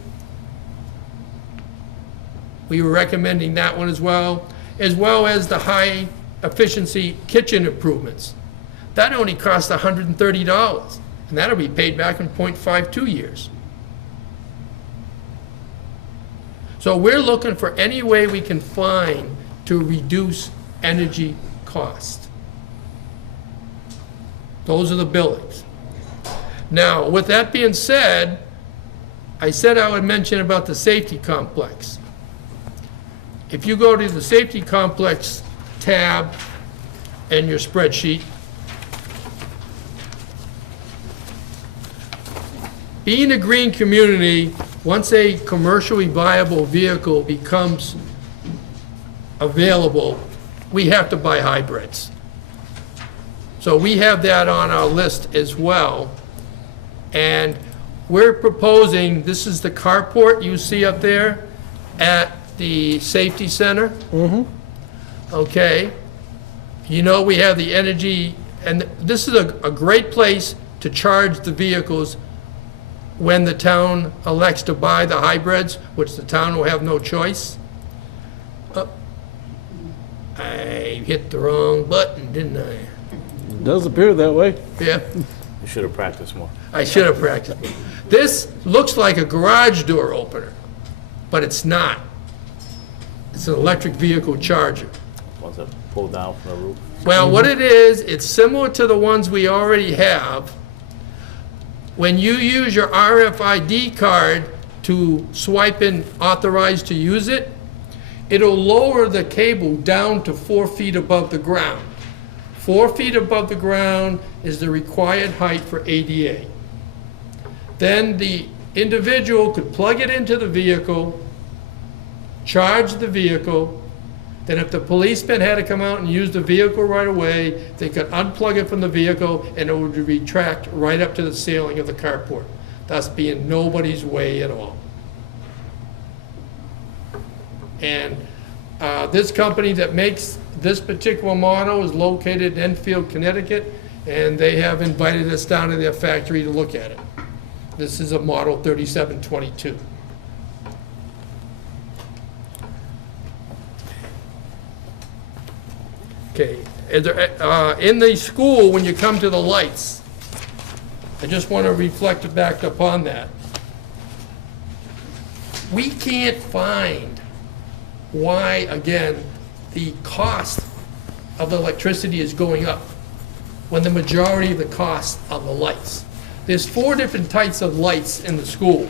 We were recommending that one as well as the high efficiency kitchen improvements. That only costs $130, and that'll be paid back in 0.52 years. So we're looking for any way we can find to reduce energy cost. Those are the buildings. Now, with that being said, I said I would mention about the safety complex. If you go to the safety complex tab in your spreadsheet, being a green community, once a commercially viable vehicle becomes available, we have to buy hybrids. So we have that on our list as well. And we're proposing, this is the carport you see up there at the safety center. Okay. You know, we have the energy, and this is a great place to charge the vehicles when the town elects to buy the hybrids, which the town will have no choice. Oh, I hit the wrong button, didn't I? It does appear that way. Yeah, You should have practiced more. I should have practiced. This looks like a garage door opener, but it's not. It's an electric vehicle charger. Ones that pull down from the roof. Well, what it is, it's similar to the ones we already have. When you use your RFID card to swipe in authorized to use it, it'll lower the cable down to 4 feet above the ground. 4 feet above the ground is the required height for ADA. Then the individual could plug it into the vehicle, charge the vehicle, then if the policeman had to come out and use the vehicle right away, they could unplug it from the vehicle and it would retract right up to the ceiling of the carport, thus being nobody's way at all. And this company that makes this particular model is located in Enfield, Connecticut, and they have invited us down to their factory to look at it. This is a model 3722. Okay, in the school, when you come to the lights, I just want to reflect back upon that. We can't find why, again, the cost of electricity is going up when the majority of the cost of the lights. There's 4 different types of lights in the school.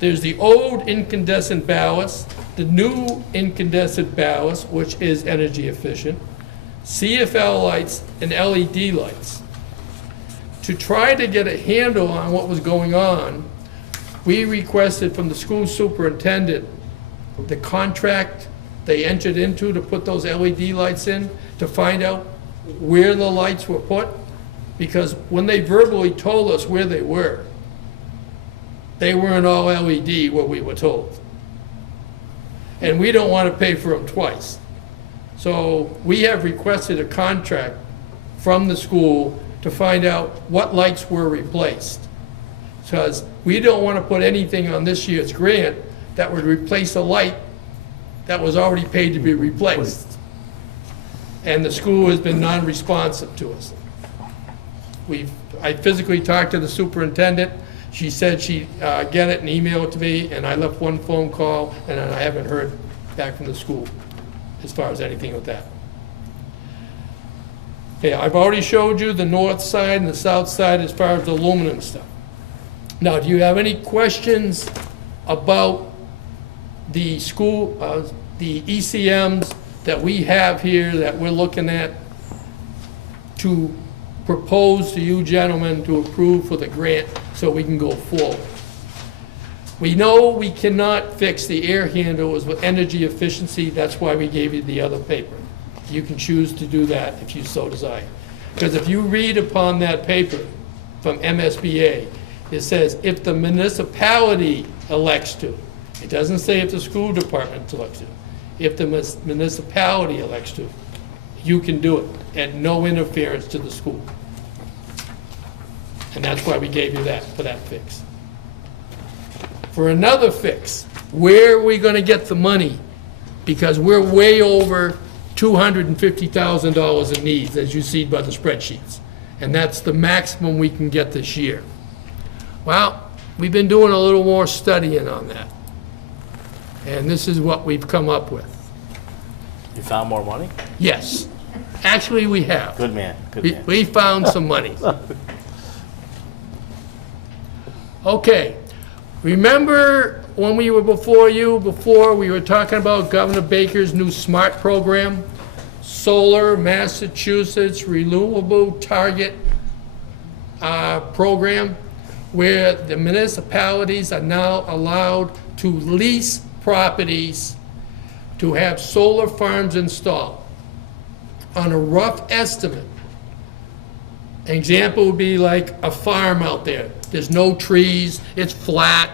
There's the old incandescent ballast, the new incandescent ballast, which is energy efficient, CFL lights, and LED lights. To try to get a handle on what was going on, we requested from the school superintendent the contract they entered into to put those LED lights in, to find out where the lights were put, because when they verbally told us where they weren't all LED, what we were told. And we don't want to pay for them twice. So we have requested a contract from the school to find out what lights were replaced. Because we don't want to put anything on this year's grant that would replace a light that was already paid to be replaced. And the school has been non-responsive to us. I physically talked to the superintendent. She said she'd get it and email it to me, and I left one phone call, and I haven't heard back from the school as far as anything with that. Okay, I've already showed you the north side and the south side as far as the aluminum stuff. Now, do you have any questions about the school, the ECMs that we have here that we're looking at to propose to you gentlemen to approve for the grant so we can go forward? We know we cannot fix the air handlers with energy efficiency. That's why we gave you the other paper. You can choose to do that if you so desire. Because if you read upon that paper from MSBA, it says if the municipality elects to. It doesn't say if the school department elects to. If the municipality elects to, you can do it at no interference to the school. And that's why we gave you that, for that fix. For another fix, where are we going to get the money? Because we're way over $250,000 in needs, as you see by the spreadsheets. And that's the maximum we can get this year. Well, we've been doing a little more studying on that. And this is what we've come up with. You found more money? Yes. Actually, we have. Good man, good man. We found some money. Okay. Remember when we were before we were talking about Governor Baker's new SMART program? Solar Massachusetts Renewable Target program, where the municipalities are now allowed to lease properties to have solar farms installed. On a rough estimate, an example would be like a farm out there. There's no trees, it's flat.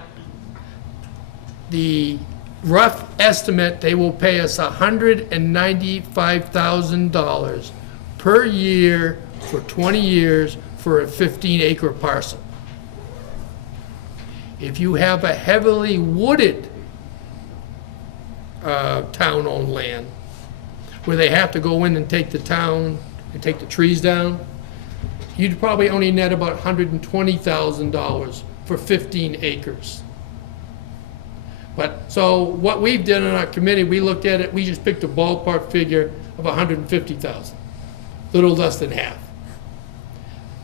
The rough estimate, they will pay us $195,000 per year for 20 years for a 15-acre parcel. If you have a heavily wooded town-owned land, where they have to go in and take the town and take the trees down, you'd probably only net about $120,000 for 15 acres. But, so what we've done in our committee, we looked at it, we just picked a ballpark figure of $150,000, little less than half.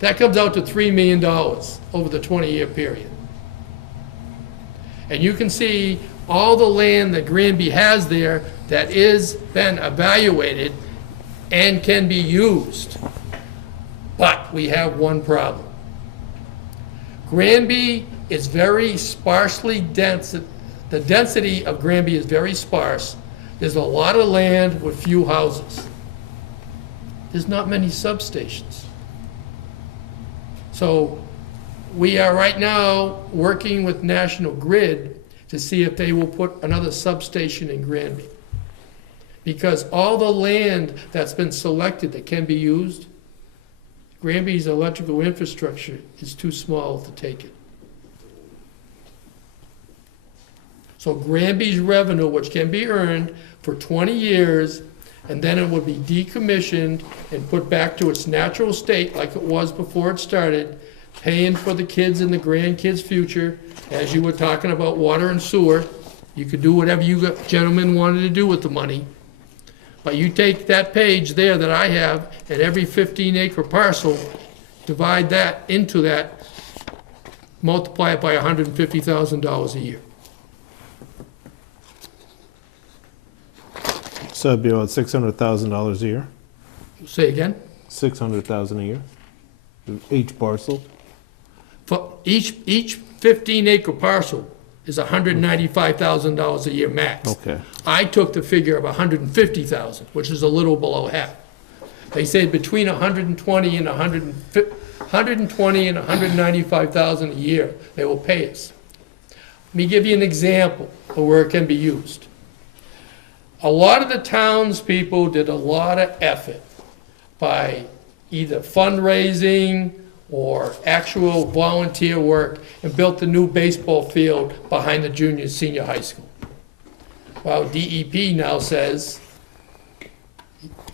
That comes out to $3 million over the 20-year period. And you can see all the land that Granby has there that is been evaluated and can be used. But we have one problem. Granby is very sparsely dense. The density of Granby is very sparse. There's a lot of land with few houses. There's not many substations. So we are right now working with National Grid to see if they will put another substation in Granby. Because all the land that's been selected that can be used, Granby's electrical infrastructure is too small to take it. So Granby's revenue, which can be earned for 20 years, and then it would be decommissioned and put back to its natural state like it was before it started, paying for the kids and the grandkids' future, as you were talking about water and sewer. You could do whatever you gentlemen wanted to do with the money. But you take that page there that I have, and every 15-acre parcel, divide that into that, multiply it by $150,000 a year. So it'd be about $600,000 a year, Say again? $600,000 a year, each parcel. For each 15-acre parcel is $195,000 a year max. Okay. I took the figure of $150,000, which is a little below half. They said between $120 and $195,000 a year, they will pay us. Let me give you an example of where it can be used. A lot of the townspeople did a lot of effort by either fundraising or actual volunteer work and built the new baseball field behind the junior senior high school. Well, DEP now says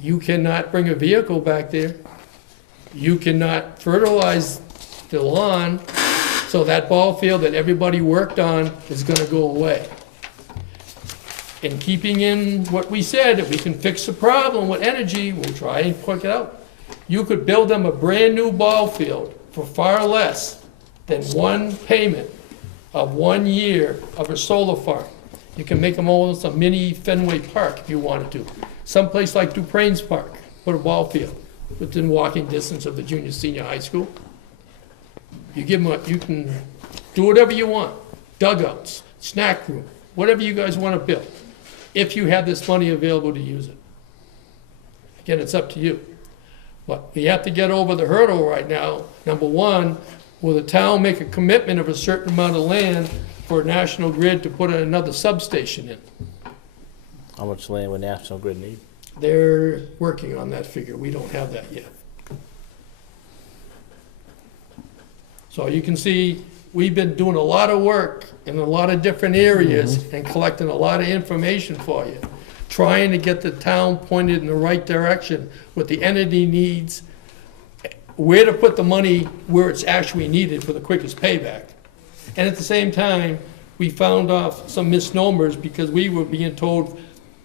you cannot bring a vehicle back there. You cannot fertilize the lawn, so that ball field that everybody worked on is gonna go away. And keeping in what we said, if we can fix the problem with energy, we'll try and work it out. You could build them a brand-new ball field for far less than one payment of 1 year of a solar farm. You can make them almost a mini Fenway Park if you wanted to. Someplace like Duprain's Park, put a ball field within walking distance of the junior, senior high school. You give them you can do whatever you want. Dugouts, snack room, whatever you guys want to build, if you have this money available to use it. Again, it's up to you. But we have to get over the hurdle right now. Number one, will the town make a commitment of a certain amount of land for National Grid to put another substation in? How much land would National Grid need? They're working on that figure. We don't have that yet. So you can see, we've been doing a lot of work in a lot of different areas and collecting a lot of information for you, trying to get the town pointed in the right direction, what the entity needs, where to put the money where it's actually needed for the quickest payback. And at the same time, we found off some misnomers because we were being told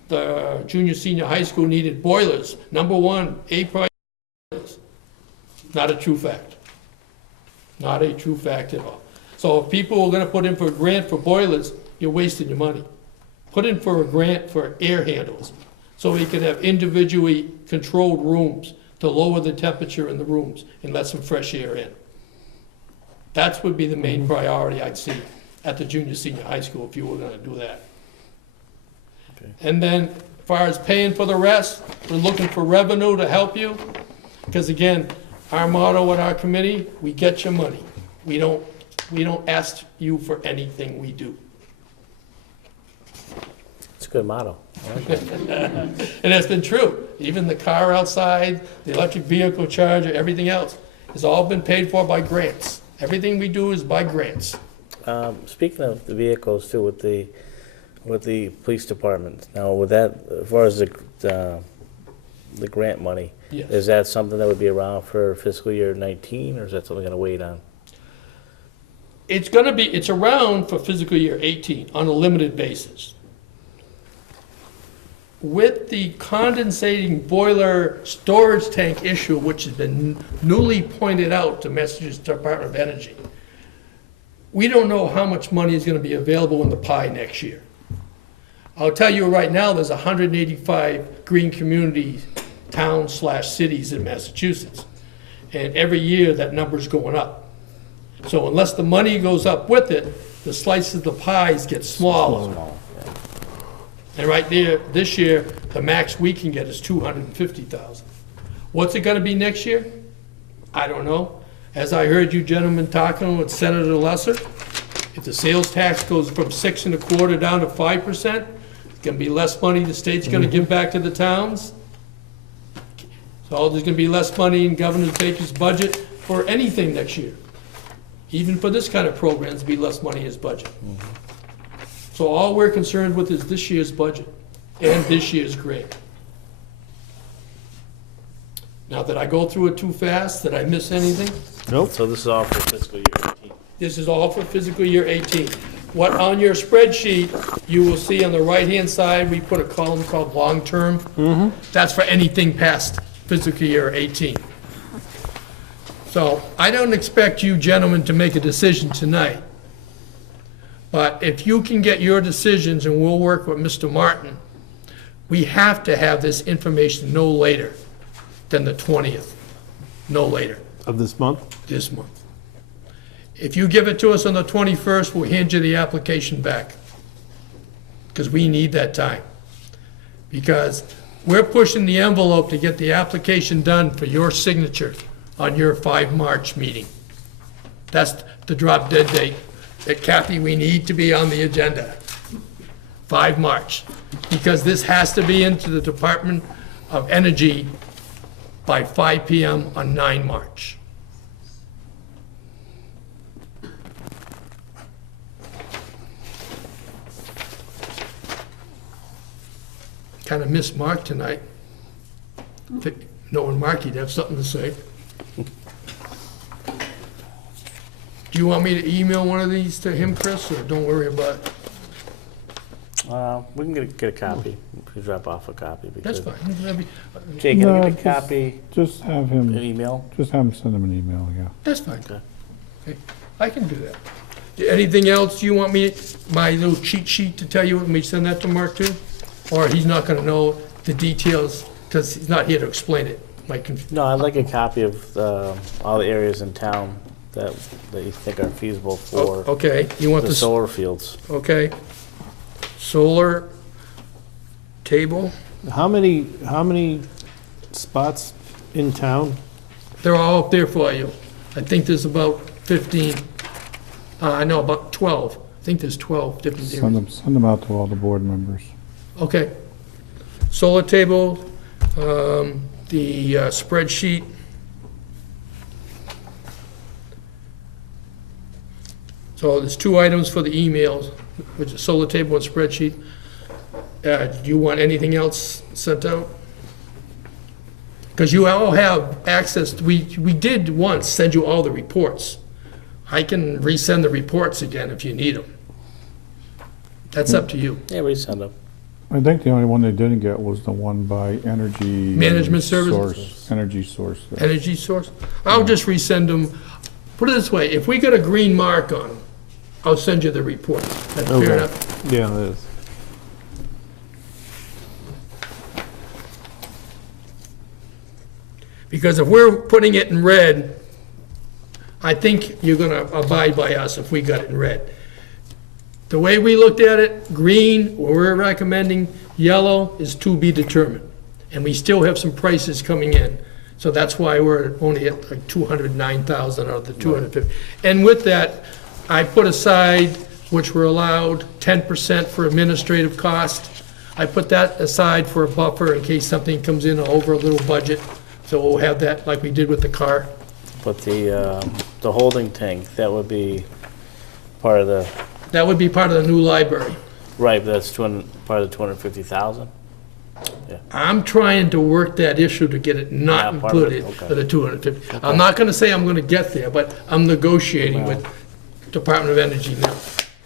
the junior, senior high school needed boilers. Number one, A priority boilers. Not a true fact. Not a true fact at all. So if people are gonna put in for a grant for boilers, you're wasting your money. Put in for a grant for air handlers, so we can have individually controlled rooms to lower the temperature in the rooms and let some fresh air in. That would be the main priority I'd see at the junior, senior high school if you were gonna do that. Okay. And then, as far as paying for the rest, we're looking for revenue to help you. Because again, our motto at our committee, we get your money. We don't ask you for anything we do. It's a good motto. I like it. And that's been true. Even the car outside, the electric vehicle charger, everything else has all been paid for by grants. Everything we do is by grants. Speaking of the vehicles too, with the police department, now with that, as far as the grant money, Yes. is that something that would be around for fiscal year 19, or is that something gonna wait on? It's around for fiscal year 18 on a limited basis. With the condensating boiler storage tank issue, which has been newly pointed out to Massachusetts Department of Energy, we don't know how much money is gonna be available in the pie next year. I'll tell you right now, there's 185 green community towns/cities in Massachusetts. And every year, that number's going up. So unless the money goes up with it, the slices of the pies get smaller. And right there, this year, the max we can get is 250,000. What's it gonna be next year? I don't know. As I heard you gentlemen talking with Senator Lesser, if the sales tax goes from 6.25% down to 5%, it's gonna be less money the state's gonna give back to the towns. So there's gonna be less money in Governor Baker's budget for anything next year. Even for this kind of program, there'll be less money in his budget. So all we're concerned with is this year's budget and this year's grant. Now, did I go through it too fast? Did I miss anything? So this is all for fiscal year 18. This is all for fiscal year 18. What, on your spreadsheet, you will see on the right-hand side, we put a column called long-term. That's for anything past fiscal year 18. So I don't expect you gentlemen to make a decision tonight. But if you can get your decisions, and we'll work with Mr. Martin, we have to have this information no later than the 20th, no later. Of this month? This month. If you give it to us on the 21st, we'll hand you the application back, because we need that time. Because we're pushing the envelope to get the application done for your signature on your 5 March meeting. That's the drop dead date that, Kathy, we need to be on the agenda. 5 March. Because this has to be into the Department of Energy by 5 PM on 9 March. Kind of missed Mark tonight. Knowing Mark, he'd have something to say. Do you want me to email one of these to him, Chris, or don't worry about it? We can get a copy. We can drop off a copy. That's because- fine. That'd be- Jay, can I No, get a copy, Just have an him, email? just have him send him an email, yeah. That's fine. Okay. Okay, I can do that. Anything else you want me, my little cheat sheet to tell you, when we send that to Mark too? Or he's not gonna know the details, because he's not here to explain it, like, No, I'd like a copy of all the areas in town that you think are feasible for okay, you want the this, solar fields. okay? Solar table, How many spots in town? they're all up there for you. I think there's about 15, I know, about 12. I think there's 12 different areas. Send them out to all the board members. Okay. Solar table, the spreadsheet. So there's 2 items for the emails, which is solar table and spreadsheet. Do you want anything else sent out? Because you all have access, we did once send you all the reports. I can resend the reports again if you need them. That's up to you. Yeah, we send them. I think the only one they didn't get was the one by Energy. Management Services? Source, Energy Source. there. Energy source? I'll just resend them. Put it this way, if we got a green mark on them, I'll send you the report. That's fair Okay. enough? Yeah, it is. Because if we're putting it in red, I think you're gonna abide by us if we got it in red. The way we looked at it, green, we're recommending, yellow is to be determined. And we still have some prices coming in. So that's why we're only at like 209,000 out of the 250. And with that, I put aside, which we're allowed, 10% for administrative cost. I put that aside for a buffer in case something comes in over a little budget. So we'll have that like we did with the car. But the holding tank, that would be part of the, That would be part of the new library. right, but that's part of the 250,000? I'm trying to work that issue to get it not Yeah, part of it, included okay. for the 250. I'm not gonna say I'm gonna get there, but I'm negotiating with Department of Energy now.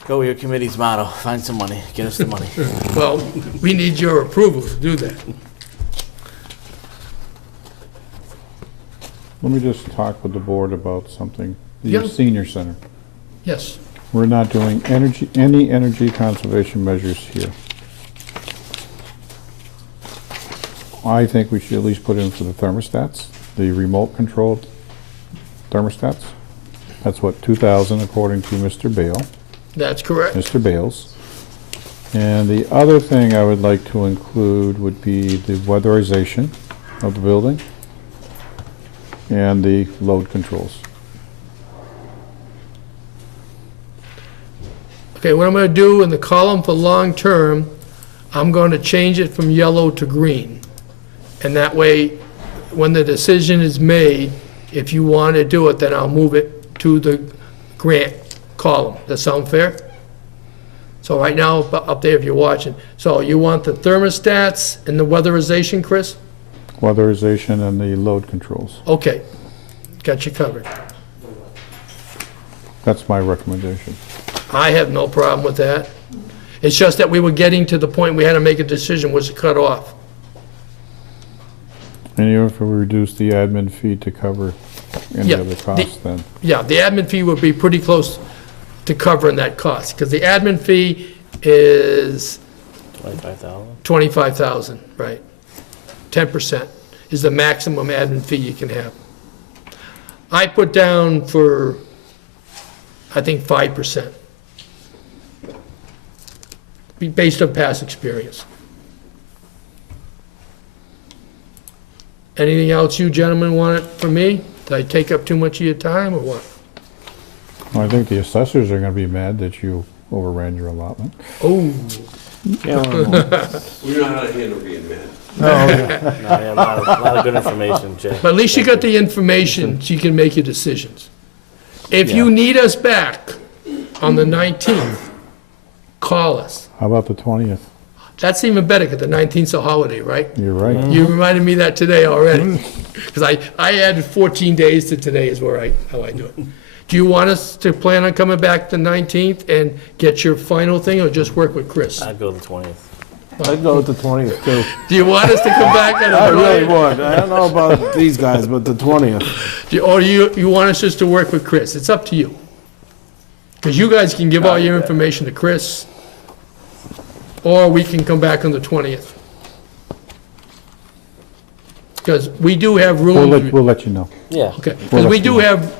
Go with your committee's motto, find some money, get us the money. Well, we need your approval to do that. Let me just talk with the board about something. Yeah. The senior center. Yes, We're not doing any energy conservation measures here. I think we should at least put in for the thermostats, the remote controlled thermostats. That's what, 2,000 according to Mr. Bale, that's correct. Mr. Bales. And the other thing I would like to include would be the weatherization of the building and the load controls. Okay, what I'm gonna do in the column for long-term, I'm gonna change it from yellow to green. And that way, when the decision is made, if you want to do it, then I'll move it to the grant column. Does that sound fair? So right now, up there if you're watching, so you want the thermostats and the weatherization, Chris? Weatherization and the load controls. Okay, got you covered. That's my recommendation. I have no problem with that. It's just that we were getting to the point we had to make a decision, was to cut off. And even if we reduce the admin fee to cover any Yeah, other costs, then Yeah, the admin fee would be pretty close to covering that cost, because the admin fee is 25,000? 25,000, right? 10% is the maximum admin fee you can have. I put down for, I think, 5%. Based on past experience. Anything else you gentlemen want from me? Did I take up too much of your time, or what? I think the assessors are gonna be mad that you overran your allotment. Oh, We know how to handle being mad. No, yeah, a lot of good information, Jay. but at least you got the information, so you can make your decisions. If you need us back on the 19th, call us. How about the 20th? That's even better, because the 19th's a holiday, right? You're right. You reminded me that today already, because I added 14 days to today is how I do it. Do you want us to plan on coming back the 19th and get your final thing, or just work with Chris? I'd go the 20th. I'd go with the 20th too. Do you want us to come back on the I really 20th? would. I don't know about these guys, but the 20th. Or you want us just to work with Chris? It's up to you. Because you guys can give all your information to Chris, or we can come back on the 20th. Because we do have rooms. We'll let you know. Yeah. Okay, because we do have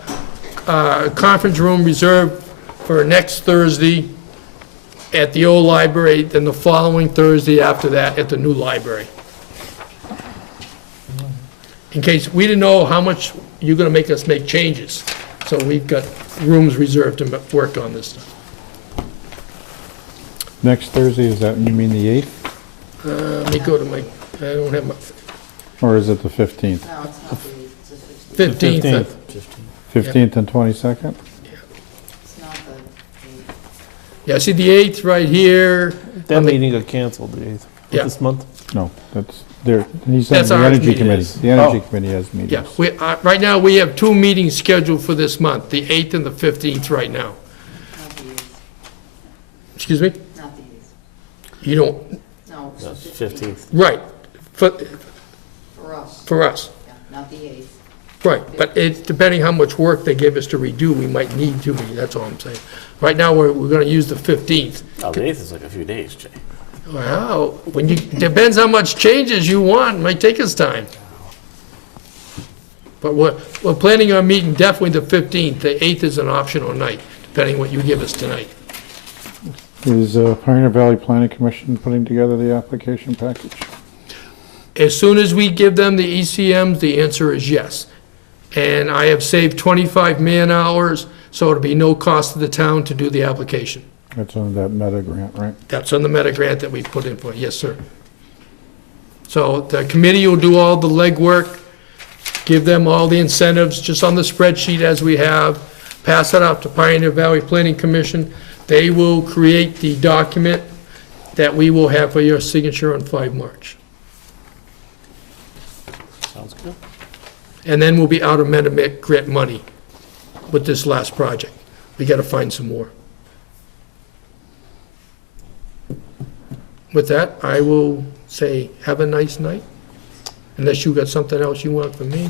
a conference room reserved for next Thursday at the old library, then the following Thursday after that at the new library. In case, we didn't know how much you're gonna make us make changes, so we've got rooms reserved to work on this stuff. Next Thursday, is that, you mean the 8th? Let me go to my, I don't have my, Or is it the 15th? No, it's not the 8th, it's the 15th. 15th. 15th and 22nd? It's not the 8th. Yeah, see the 8th right here. That meeting got canceled, the 8th, Yeah. this month. No, that's, there, he said That's the our Energy meeting. Committee. The Energy Committee has Yeah, meetings. we, right now, we have 2 meetings scheduled for this month, the 8th and the 15th right now. Not the 8th, Excuse me? not the 8th. You don't, No, it's No, the 15th. right, for us, for us, yeah, not the 8th. right. But it, depending how much work they give us to redo, we might need to, that's all I'm saying. Right now, we're gonna use the 15th. Oh, the 8th is like a few days, Jay. Well, when you, depends how much changes you want, might take us time. But we're planning on meeting definitely the 15th, the 8th is an optional night, depending what you give us tonight. Is Pioneer Valley Planning Commission putting together the application package? As soon as we give them the ECMs, the answer is yes. And I have saved 25 man-hours, so it'll be no cost to the town to do the application. That's on that meta grant, right? That's on the meta grant that we put in for, yes, sir. So the committee will do all the legwork, give them all the incentives, just on the spreadsheet as we have, pass it out to Pioneer Valley Planning Commission. They will create the document that we will have for your signature on 5 March. Sounds good. And then we'll be out of meta grant money with this last project. We gotta find some more. With that, I will say, have a nice night, unless you got something else you want from me.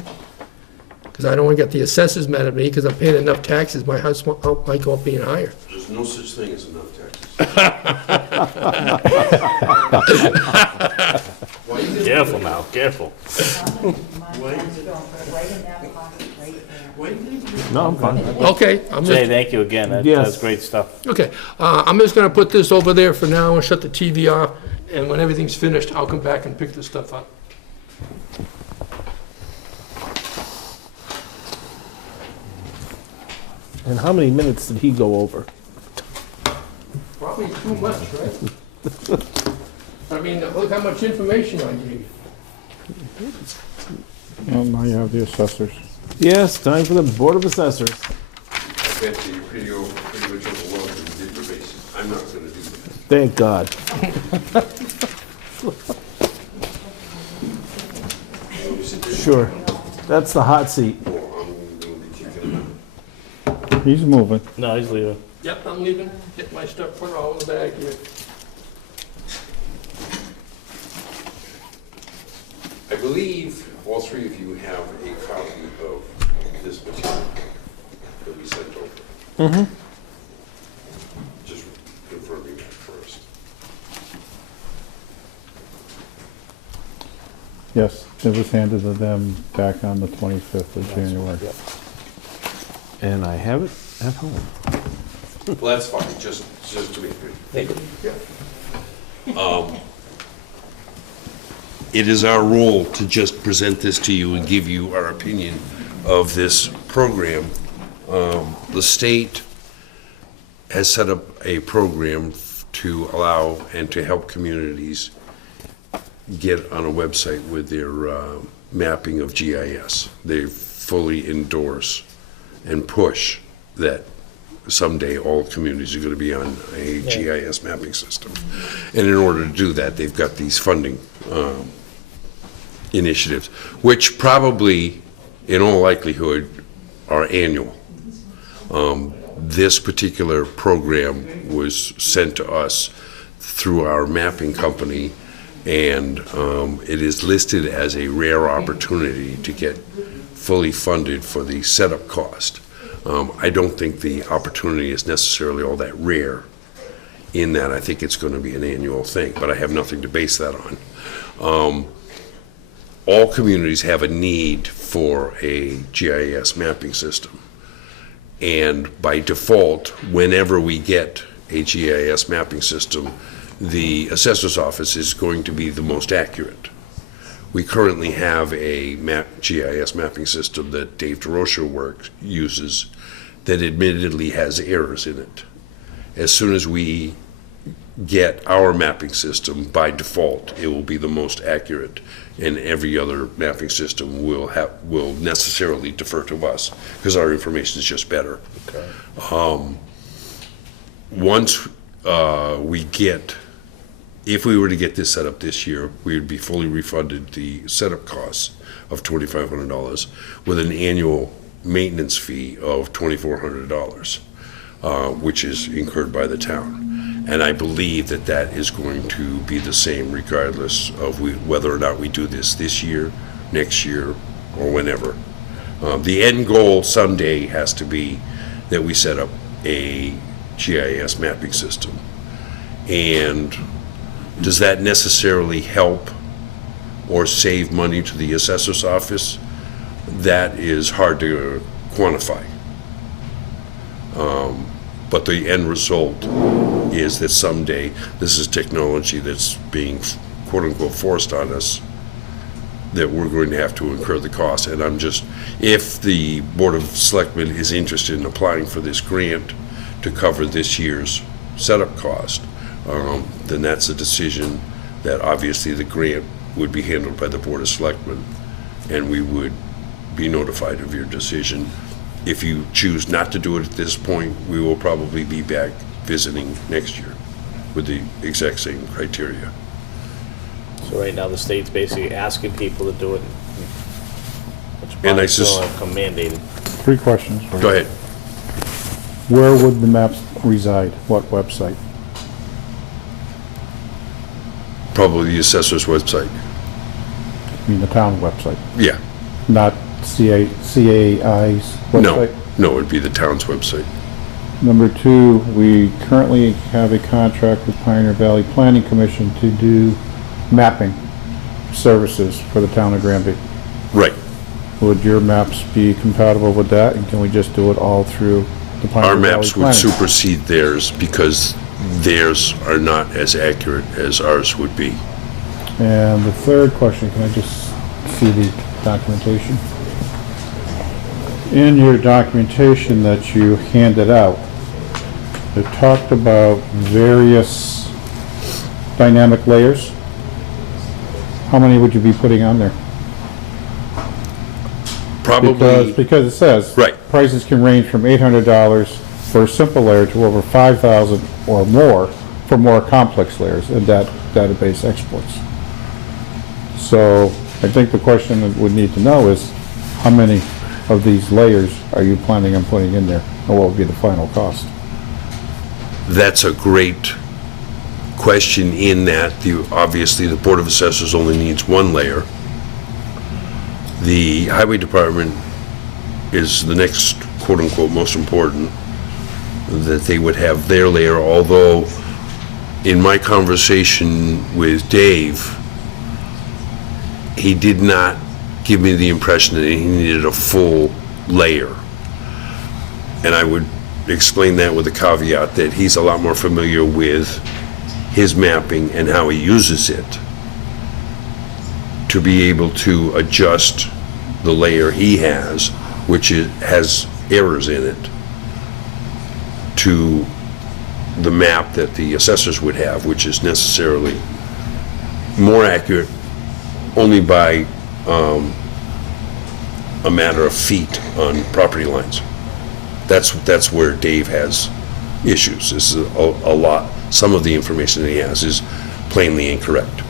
Because I don't want to get the assessors mad at me, because I'm paying enough taxes, my house might go up being higher. There's no such thing as enough taxes. Why you Careful now, careful. No, I'm fine. Okay, I'm Jay, just, thank you again. Yes. That's great stuff. okay, I'm just gonna put this over there for now and shut the TV off, and when everything's finished, I'll come back and pick this stuff up. And how many minutes did he go over? Probably too much, right? I mean, look how much information I gave you. Well, now you have the assessors. Yes, time for the Board of Assessors. I bet you pretty much overwhelmed with information. I'm not gonna do that. Thank God. Sure. That's the hot seat. Well, I'm gonna be kicking him out. He's moving. No, he's leaving. Yep, I'm leaving, get my stuff put all in the bag here. I believe all three of you have a copy of this material that we sent over. Mm-hmm. Just confirming that first. Yes, it was handed to them back on the 25th of January. And I have it at home. Well, that's fine, just to make good. It is our role to just present this to you and give you our opinion of this program. The state has set up a program to allow and to help communities get on a website with their mapping of GIS. They fully endorse and push that someday all communities are going to be on a GIS mapping system. And in order to do that, they've got these funding initiatives, which probably, in all likelihood, are annual. This particular program was sent to us through our mapping company, and it is listed as a rare opportunity to get fully funded for the setup cost. I don't think the opportunity is necessarily all that rare, in that I think it's going to be an annual thing, but I have nothing to base that on. All communities have a need for a GIS mapping system. And by default, whenever we get a GIS mapping system, the assessor's office is going to be the most accurate. We currently have a GIS mapping system that Dave DeRocher uses that admittedly has errors in it. As soon as we get our mapping system, by default, it will be the most accurate, and every other mapping system will necessarily defer to us because our information is just better. Okay. Once we get, if we were to get this set up this year, we would be fully refunded the setup costs of $2,500 with an annual maintenance fee of $2,400, which is incurred by the town. And I believe that that is going to be the same regardless of whether or not we do this year, next year, or whenever. The end goal someday has to be that we set up a GIS mapping system. And does that necessarily help or save money to the assessor's office? That is hard to quantify. But the end result is that someday this is technology that's being quote unquote forced on us, that we're going to have to incur the cost. And if the Board of Selectmen is interested in applying for this grant to cover this year's setup cost, then that's a decision that obviously the grant would be handled by the Board of Selectmen, and we would be notified of your decision. If you choose not to do it at this point, we will probably be back visiting next year with the exact same criteria. So right now, the state's basically asking people to do it, which And probably I still have come mandated. 3 questions. for you. Go ahead. Where would the maps reside? What website? Probably the assessor's website. I mean, the town website, Yeah. not CAI's website? No, it'd be the town's website. Number 2, we currently have a contract with Pioneer Valley Planning Commission to do mapping services for the town of Granby. Right. Would your maps be compatible with that, and can we just do it all through the Pioneer Our Valley maps would Planning? supersede theirs because theirs are not as accurate as ours would be. And the third question, can I just see the documentation? In your documentation that you handed out, it talked about various dynamic layers. How many would you be putting on there? Probably, Because it says. Right. Prices can range from $800 for a simple layer to over $5,000 or more for more complex layers and database exports. So I think the question that we need to know is, how many of these layers are you planning on putting in there? And what would be the final cost? that's a great question in that obviously the Board of Assessors only needs one layer. The Highway Department is the next quote-unquote most important, that they would have their layer, although in my conversation with Dave, he did not give me the impression that he needed a full layer. And I would explain that with a caveat that he's a lot more familiar with his mapping and how he uses it to be able to adjust the layer he has, which has errors in it, to the map that the assessors would have, which is necessarily more accurate only by a matter of feet on property lines. That's where Dave has issues. This is a lot. Some of the information that he has is plainly incorrect.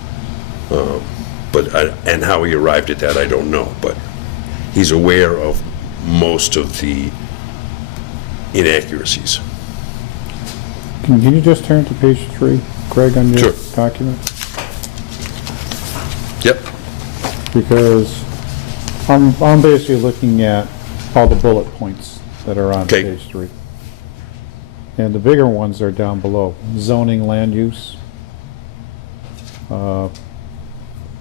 And how he arrived at that, I don't know. But he's aware of most of the inaccuracies. Can you just turn to page 3, Greg, on your Sure. document? Yep. Because I'm basically looking at all the bullet points that are on Okay. page 3. And the bigger ones are down below. Zoning, land use,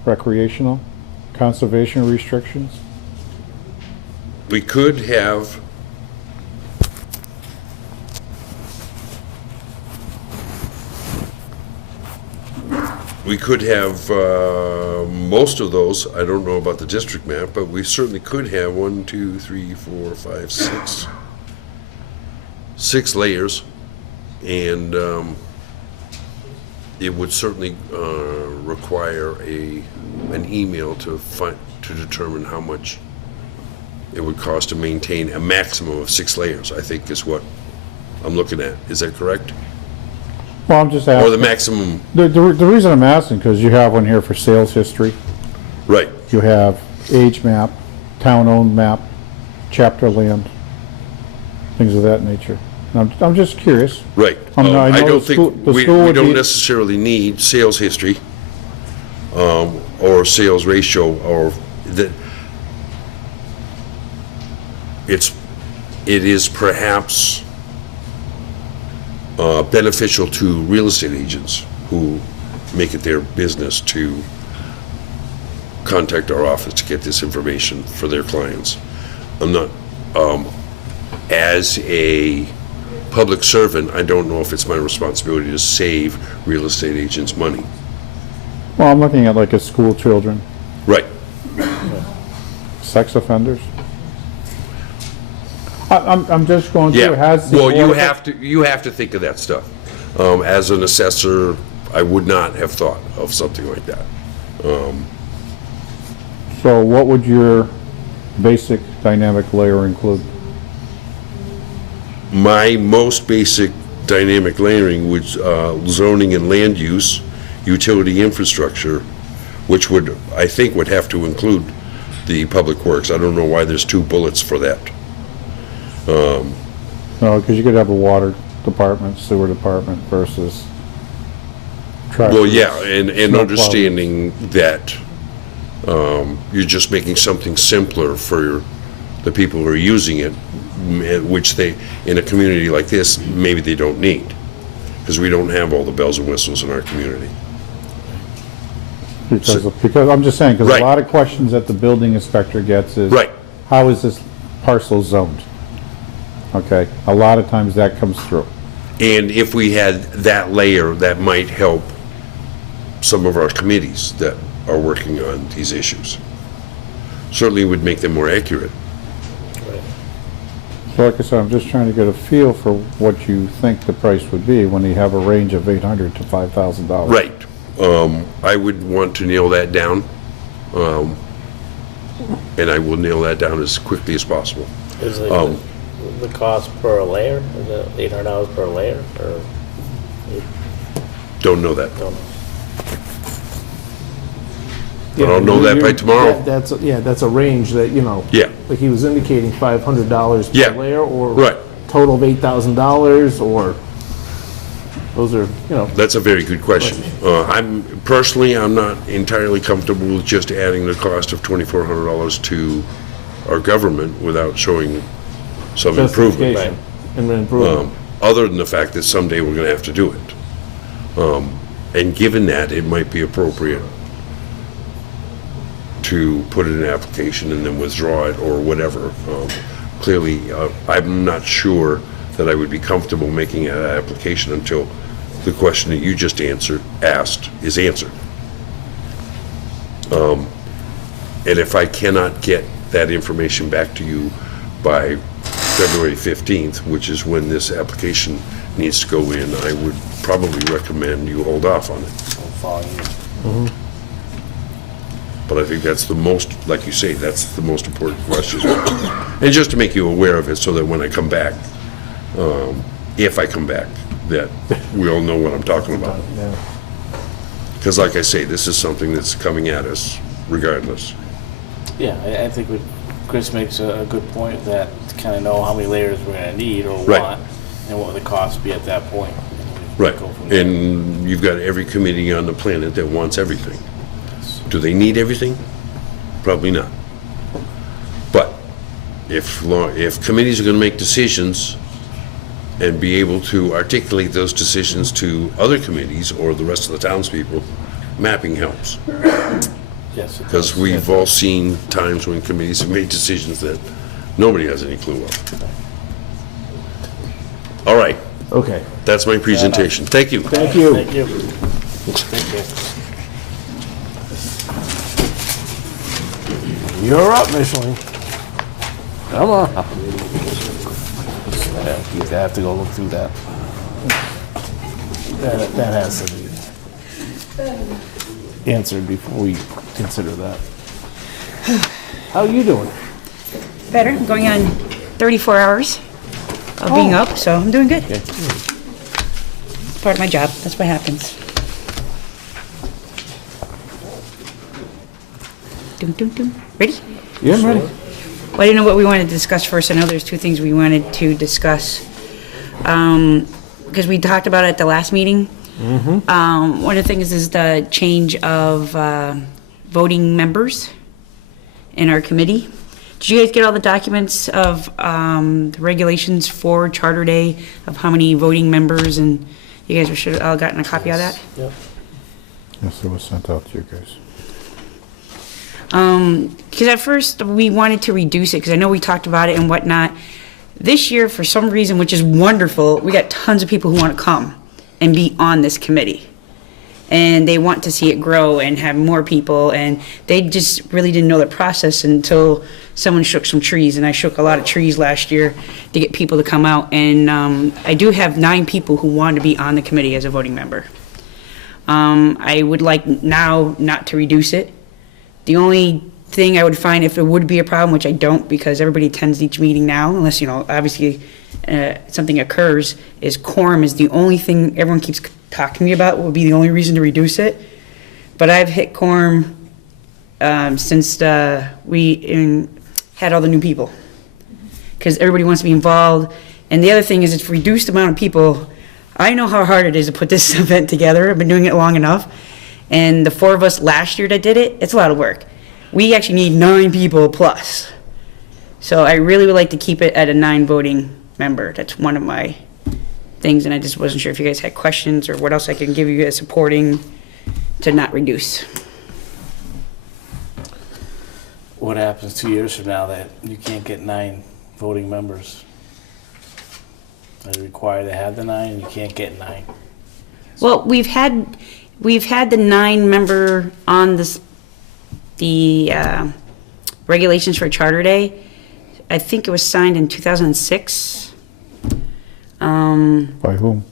recreational, conservation restrictions. We could have most of those. I don't know about the district map, but we certainly could have 1, 2, 3, 4, 5, 6 layers, and it would certainly require an email to determine how much it would cost to maintain a maximum of 6 layers, I think is what I'm looking at. Is that correct? Well, I'm just Or the asking. maximum, The reason I'm asking, because you have one here for sales history. right, You have age map, town-owned map, chapter land, things of that nature. And I'm just curious. right. I know I the don't school- think, the we school would don't be- necessarily need sales history or sales ratio, or that. It is perhaps beneficial to real estate agents who make it their business to contact our office to get this information for their clients. I'm not, as a public servant, I don't know if it's my responsibility to save real estate agents money. Well, I'm looking at like a school children, Right. sex offenders. I'm just going through, Yeah. has the Well, you board- have to think of that stuff. As an assessor, I would not have thought of something like that. So what would your basic dynamic layer include? My most basic dynamic layering was zoning and land use, utility infrastructure, which I think would have to include the public works. I don't know why there's 2 bullets for that. No, because you could have a water department, sewer department versus trash. Well, yeah, and snow understanding that you're just making something simpler for the people who are using it, which they, in a community like this, maybe they don't need, because we don't have all the bells and whistles in our community. Because I'm just saying, because Right. a lot of questions that the building inspector gets is. Right. How is this parcel zoned? Okay, a lot of times that comes through. And if we had that layer, that might help some of our committees that are working on these issues. Certainly would make them more accurate. So like I said, I'm just trying to get a feel for what you think the price would be when you have a range of $800 to $5,000. Right. I would want to nail that down. And I will nail that down as quickly as possible. Is it the cost per layer? Is it $800 per layer, or Don't know that. don't know? But I'll know that by tomorrow. That's a range that, Yeah, like he was indicating $500 Yeah. per layer, or right. total of $8,000, or, those are, That's a very good question. I'm not entirely comfortable with just adding the cost of $2,400 to our government without showing some improvement. justification and improvement. Other than the fact that someday we're gonna have to do it. And given that, it might be appropriate to put it in an application and then withdraw it or whatever. Clearly, I'm not sure that I would be comfortable making an application until the question that you just asked is answered. And if I cannot get that information back to you by February 15th, which is when this application needs to go in, I would probably recommend you hold off on it. But I think that's the most, like you say, that's the most important question. And just to make you aware of it so that when I come back, if I come back, that we all know what I'm talking about. Yeah. Because like I say, this is something that's coming at us regardless. Yeah, I think Chris makes a good point, that to kind of know how many layers we're gonna need or Right. want, and what the cost be at that point. Right. Go from there. And you've got every committee on the planet that wants everything. Do they need everything? Probably not. But if committees are going to make decisions and be able to articulate those decisions to other committees or the rest of the townspeople, mapping helps. Yes, it Because does. we've all seen times when committees have made decisions that nobody has any clue of. All right, Okay, that's my presentation. Thank you. thank you. Thank you. Thank you. You're up, Michelin. Come on. You have to go look through that. That has to be answered before we consider that. How are you doing? Better. I'm going on 34 hours of being up, so I'm doing good. It's part of my job. That's what happens. Dum, dum, dum. Ready? Yeah, I'm ready. Well, I didn't know what we wanted to discuss first. I know there's two things we wanted to discuss. Because we talked about it at the last meeting. One of the things is the change of voting members in our committee. Did you guys get all the documents of the regulations for Charter Day, of how many voting members, and you guys should have all gotten a copy of that? Yep. Yes, it was sent out to you guys. Because at first we wanted to reduce it, because I know we talked about it and whatnot. This year, for some reason, which is wonderful, we got tons of people who want to come and be on this committee. And they want to see it grow and have more people, and they just really didn't know the process until someone shook some trees, and I shook a lot of trees last year to get people to come out. And I do have 9 people who want to be on the committee as a voting member. I would like now not to reduce it. The only thing I would find, if there would be a problem, which I don't, because everybody attends each meeting now, unless, obviously something occurs, is quorum is the only thing everyone keeps talking to me about, would be the only reason to reduce it. But I've hit quorum since we had all the new people, because everybody wants to be involved. And the other thing is, it's reduced amount of people. I know how hard it is to put this event together. I've been doing it long enough. And the 4 of us last year that did it, it's a lot of work. We actually need 9 people plus. So I really would like to keep it at a 9 voting member. That's one of my things, and I just wasn't sure if you guys had questions or what else I can give you as supporting to not reduce. What happens 2 years from now that you can't get 9 voting members? Are you required to have the 9 and you can't get 9? Well, we've had the 9 member on the regulations for Charter Day. I think it was signed in 2006. By whom?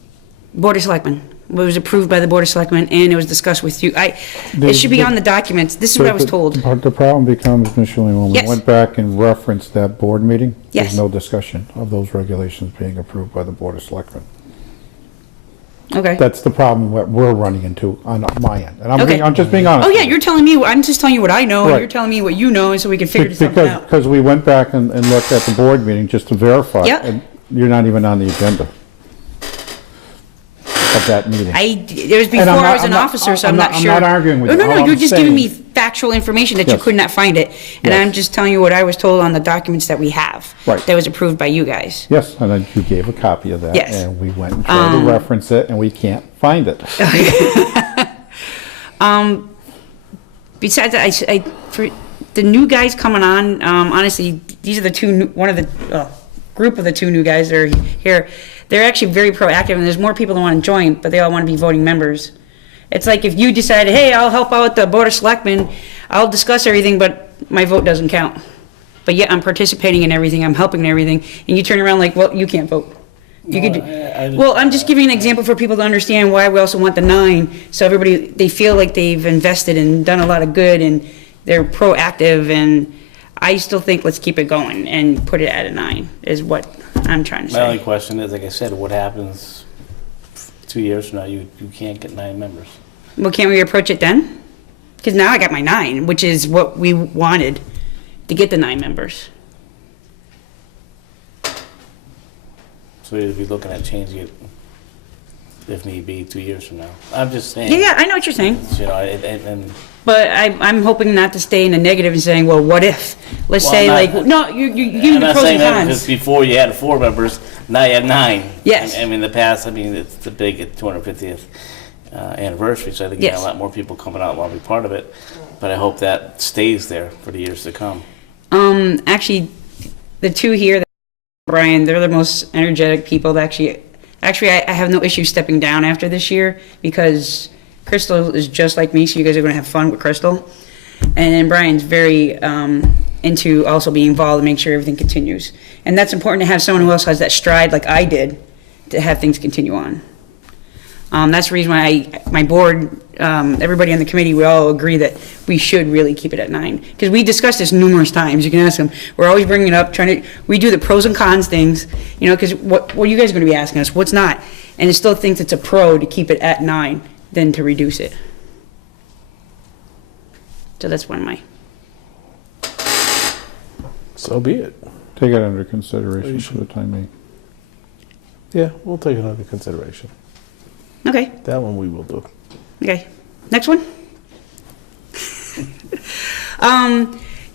Board of Selectmen. was approved by the Board of Selectmen, and it was discussed with you. It should be on the documents. This is what I was told. But the problem becomes, Michelin, when we Yes. went back and referenced that board meeting, Yes. there's no discussion of those regulations being approved by the Board of Selectmen. Okay. That's the problem that we're running into on my end. And Okay. I'm just being honest. Oh, yeah, with you. you're telling me, I'm just telling you what I know, and Right. you're telling me what you know, and so we can figure something out. Because we went back and looked at the board meeting just to verify. Yeah. And you're not even on the agenda of that meeting. It was before And I was an officer, so I'm not sure. I'm not arguing with you. No, All you're I'm just giving me saying- factual information that you Yes. could not find it. And Yes. I'm just telling you what I was told on the documents that we have. Right. That was approved by you guys. Yes, and then you gave a copy of that. Yes. And we went and tried to reference it, and we can't find it. Besides that, for the new guys coming on, honestly, these are the two, group of the two new guys that are here. They're actually very proactive, and there's more people that want to join, but they all want to be voting members. It's like if you decided, hey, I'll help out the Board of Selectmen, I'll discuss everything, but my vote doesn't count. But yet I'm participating in everything, I'm helping in everything, and you turn around like, well, you can't vote. You could, well, I'm just giving an example for people to understand why we also want the 9, so everybody, they feel like they've invested and done a lot of good, and they're proactive, and I still think let's keep it going and put it at a 9, is what I'm trying to My only say. question is, like I said, what happens 2 years from now? You can't get 9 members. Well, can't we approach it then? Because now I got my 9, which is what we wanted, to get the 9 members. So you'd be looking at changing it, if need be, 2 years from now. I'm just saying. Yeah, I know what you're saying. You know, and But I'm hoping not to stay in the negative and saying, well, what if? Let's Well, say, I'm not- like, no, you give me I'm the not pros saying and that because cons. before you had 4 members, now you have 9. Yes. I mean, in the past, I mean, it's the big 250th anniversary, so I think you have Yes. a lot more people coming out and want to be part of it. But I hope that stays there for the years to come. Actually, the two here, Brian, they're the most energetic people that actually, I have no issue stepping down after this year because Crystal is just like me, so you guys are going to have fun with Crystal. And then Brian's very into also being involved and make sure everything continues. And that's important to have someone who else has that stride like I did to have things continue on. That's the reason why my board, everybody on the committee, we all agree that we should really keep it at 9. Because we discussed this numerous times. You can ask them. We're always bringing it up, we do the pros and cons things, you know, because what are you guys going to be asking us? What's not? And it still thinks it's a pro to keep it at 9 than to reduce it. So that's one of my. So be it. Take it under consideration for the time being. Yeah, we'll take it under consideration. Okay. That one we will do. Okay. Next one.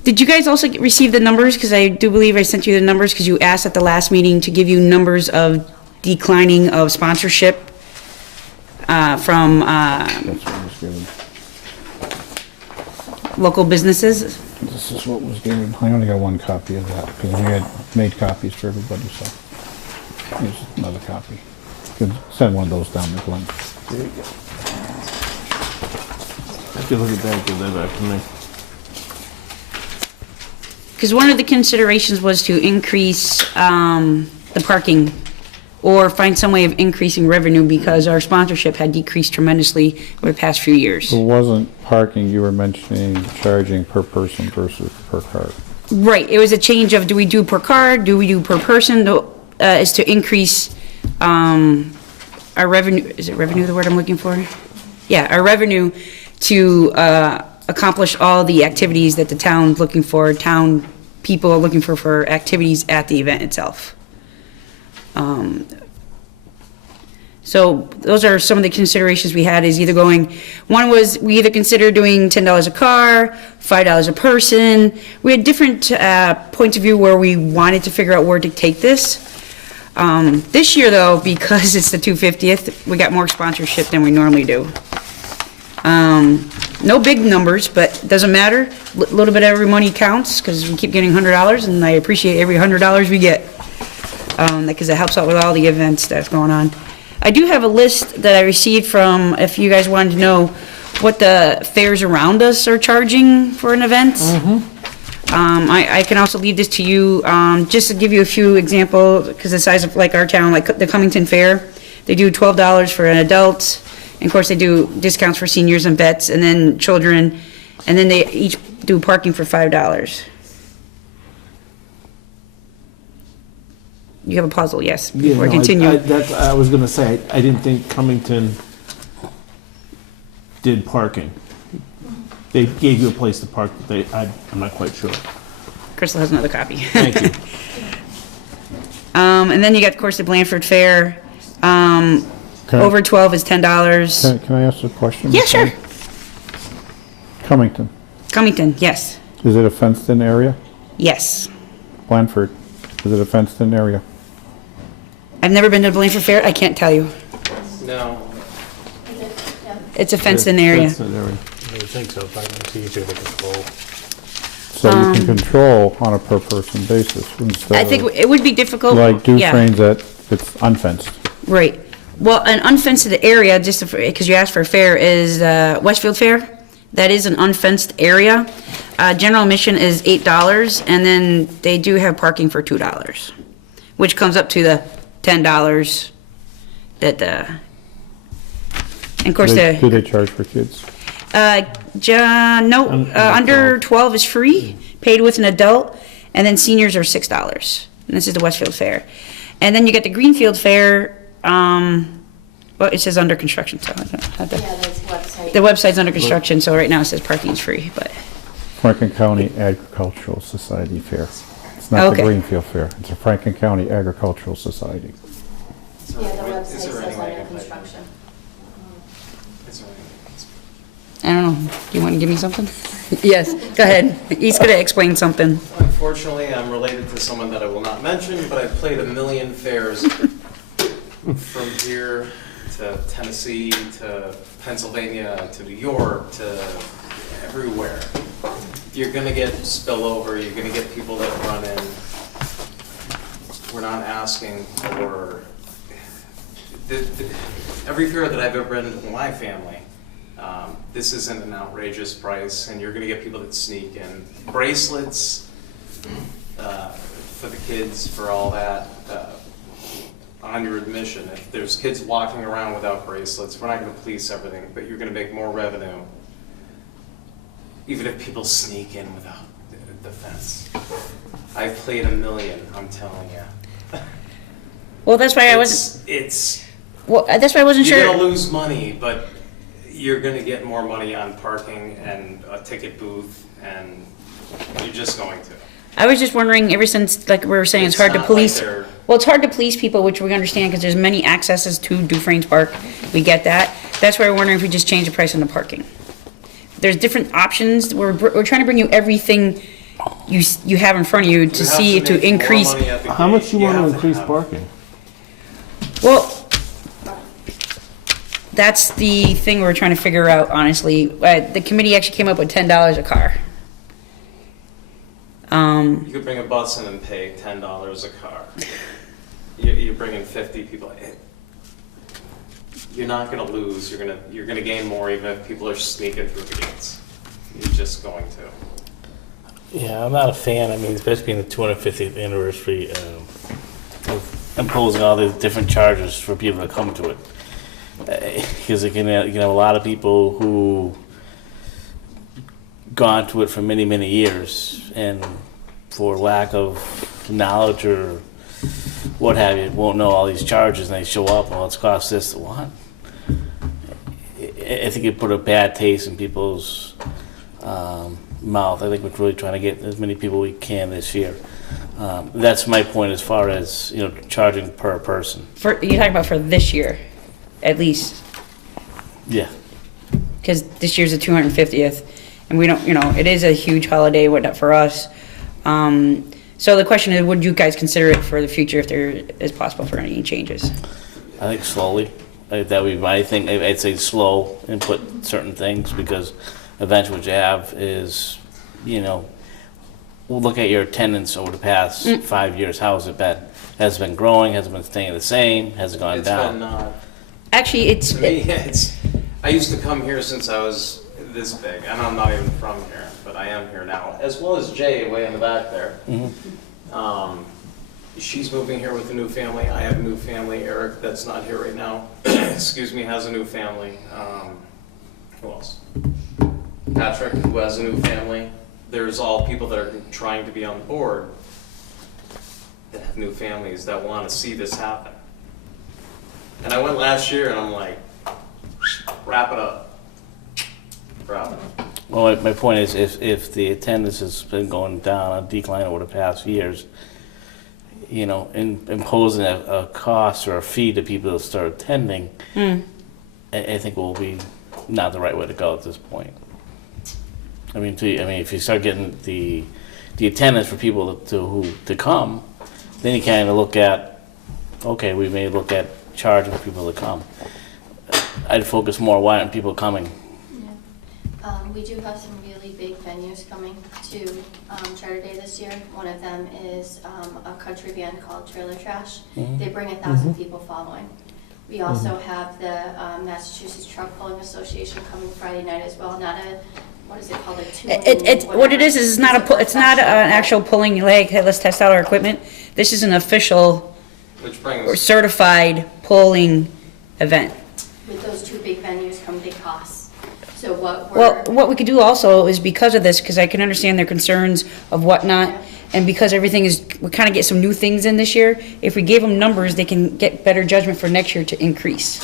Did you guys also receive the numbers? Because I do believe I sent you the numbers because you asked at the last meeting to give you numbers of declining of sponsorship from That's what was given. local businesses. This is what was given. I only got one copy of that because we had made copies for everybody, so here's another copy. You can send one of those down to Glenn. There you go. If you look at that, give that back to me. Because one of the considerations was to increase the parking or find some way of increasing revenue because our sponsorship had decreased tremendously over the past few years. It wasn't parking, you were mentioning charging per person versus per card. Right, it was a change of do we do per card, do we do per person, is to increase our revenue, is it revenue the word I'm looking for? Yeah, our revenue to accomplish all the activities that the town's looking for, town people are looking for activities at the event itself. So those are some of the considerations we had is either going, one was we either considered doing $10 a car, $5 a person. We had different points of view where we wanted to figure out where to take this. This year though, because it's the 250th, we got more sponsorship than we normally do. No big numbers, but it doesn't matter. A little bit of every money counts because we keep getting $100 and I appreciate every $100 we get. Because it helps out with all the events that's going on. I do have a list that I received from, if you guys wanted to know what the fares around us are charging for an event. I can also leave this to you, just to give you a few examples, because the size of like our town, like the Cummington Fair, They do $12 for an adult, and of course, they do discounts for seniors and vets, and then children, and then they each do parking for $5. You have a puzzle, yes, Yeah, before I no, continue. That's, I was gonna say, I didn't think Cummington did parking. They gave you a place to park, I'm not quite sure. Crystal has another copy. Thank you. And then you got, of course, the Blandford Fair. Can I- Over 12 is $10. Can I ask a question? Yeah, sure. Cummington, Cummington, yes. is it a fenced-in area? Yes. Blandford, is it a fenced-in area? I've never been to the Blandford Fair. I can't tell you. No, It's a fenced-in area. That's an area. I would think so, but it's easier to control. So you can control on a per-person basis instead I think of, it would be difficult. like yeah. Dufrane's that it's unfenced. Right. Well, an unfenced area, just because you asked for a fair, is Westfield Fair. That is an unfenced area. General admission is $8, and then they do have parking for $2, which comes up to the $10 that, and of course, Do they charge for kids? under 12 is free, paid with an adult, and then seniors are $6. And this is the Westfield Fair. And then you get the Greenfield Fair, well, it says under construction, so I don't have Yeah, to. that's website. The website's under construction, so right now it says parking is free, but, Franklin County Agricultural Society Fair. It's not the Okay. Greenfield Fair, it's a Franklin County Agricultural Society. Yeah, the website says under construction. I don't know, do you want to give me something? Yes, go ahead. He's gonna explain something. Unfortunately, I'm related to someone that I will not mention, but I've played a million fairs from here to Tennessee to Pennsylvania to New York to everywhere. You're gonna get spillover, you're gonna get people that run in. We're not asking for, every fair that I've ever been to with my family, this isn't an outrageous price, and you're gonna get people that sneak in. Bracelets for the kids, for all that, on your admission. If there's kids walking around without bracelets, we're not gonna police everything, but you're gonna make more revenue, even if people sneak in without the fence. I've played a million, I'm telling you. Well, that's why I wasn't, It's, well, that's why I wasn't you're sure. gonna lose money, but you're gonna get more money on parking and a ticket booth, and you're just going to. I was just wondering, ever since, like we were saying, it's hard to not like police. they're- Well, it's hard to police people, which we understand, because there's many accesses to Dufrane's Park. We get that. That's why we're wondering if we just change the price on the parking. There's different options. We're trying to bring you everything you have in front of you to You have see make to more increase. money at the How gate. much you want to have increase have- parking? Well, that's the thing we're trying to figure out, honestly. The committee actually came up with $10 a car. You could bring a bus in and pay $10 a car. You're bringing 50 people. You're not gonna lose, you're gonna gain more even if people are sneaking through the gates. You're just going to. yeah, I'm not a fan. I mean, especially being the 250th anniversary of imposing all these different charges for people to come to it. Because you can have a lot of people who gone to it for many, many years, and for lack of knowledge or what have you, won't know all these charges, and they show up, well, it's cost this, what? I think it put a bad taste in people's mouth. I think we're really trying to get as many people we can this year. That's my point as far as, charging per person. You're talking about for this year, at least, Yeah. because this year's the 250th, and we don't, it is a huge holiday, whatnot, for us. So the question is, would you guys consider it for the future if there is possible for any changes? I think slowly. That would be my thing. I'd say slow and put certain things, because eventually what you have is, we'll look at your attendance over the past 5 years. How has it been? Has it been growing? Has it been staying the same? Has it gone It's down? been, Actually, to me, I used to come here since I was this big, and I'm not even from here, but I am here now, as well as Jay way in the back there. she's moving here with a new family. I have a new family. Eric, that's not here right now, excuse me, has a new family. Who else? Patrick, who has a new family. There's all people that are trying to be on the board that have new families that want to see this happen. And I went last year and I'm like, wrap it up. Wrap it up. Well, my point is, if the attendance has been going down, a decline over the past years, you know, imposing a cost or a fee to people to start attending, I think will be not the right way to go at this point. I mean, if you start getting the attendance for people to come, then you kind of look at, okay, we may look at charging for people to come. I'd focus more, why aren't people coming? We do have some really big venues coming to Charter Day this year. One of them is a country band called Trailer Trash. They bring 1,000 people following. We also have the Massachusetts Truck Pulling Association coming Friday night as well. Not a, what is it called? It's what it is it's not an actual pulling leg, hey, let's test out our equipment. This is an official Which brings or certified pulling event. With those two big venues come big costs. So Well, what we could do also is because of this, because I can understand their concerns of whatnot, and because everything is, we kind of get some new things in this year, if we gave them numbers, they can get better judgment for next year to increase.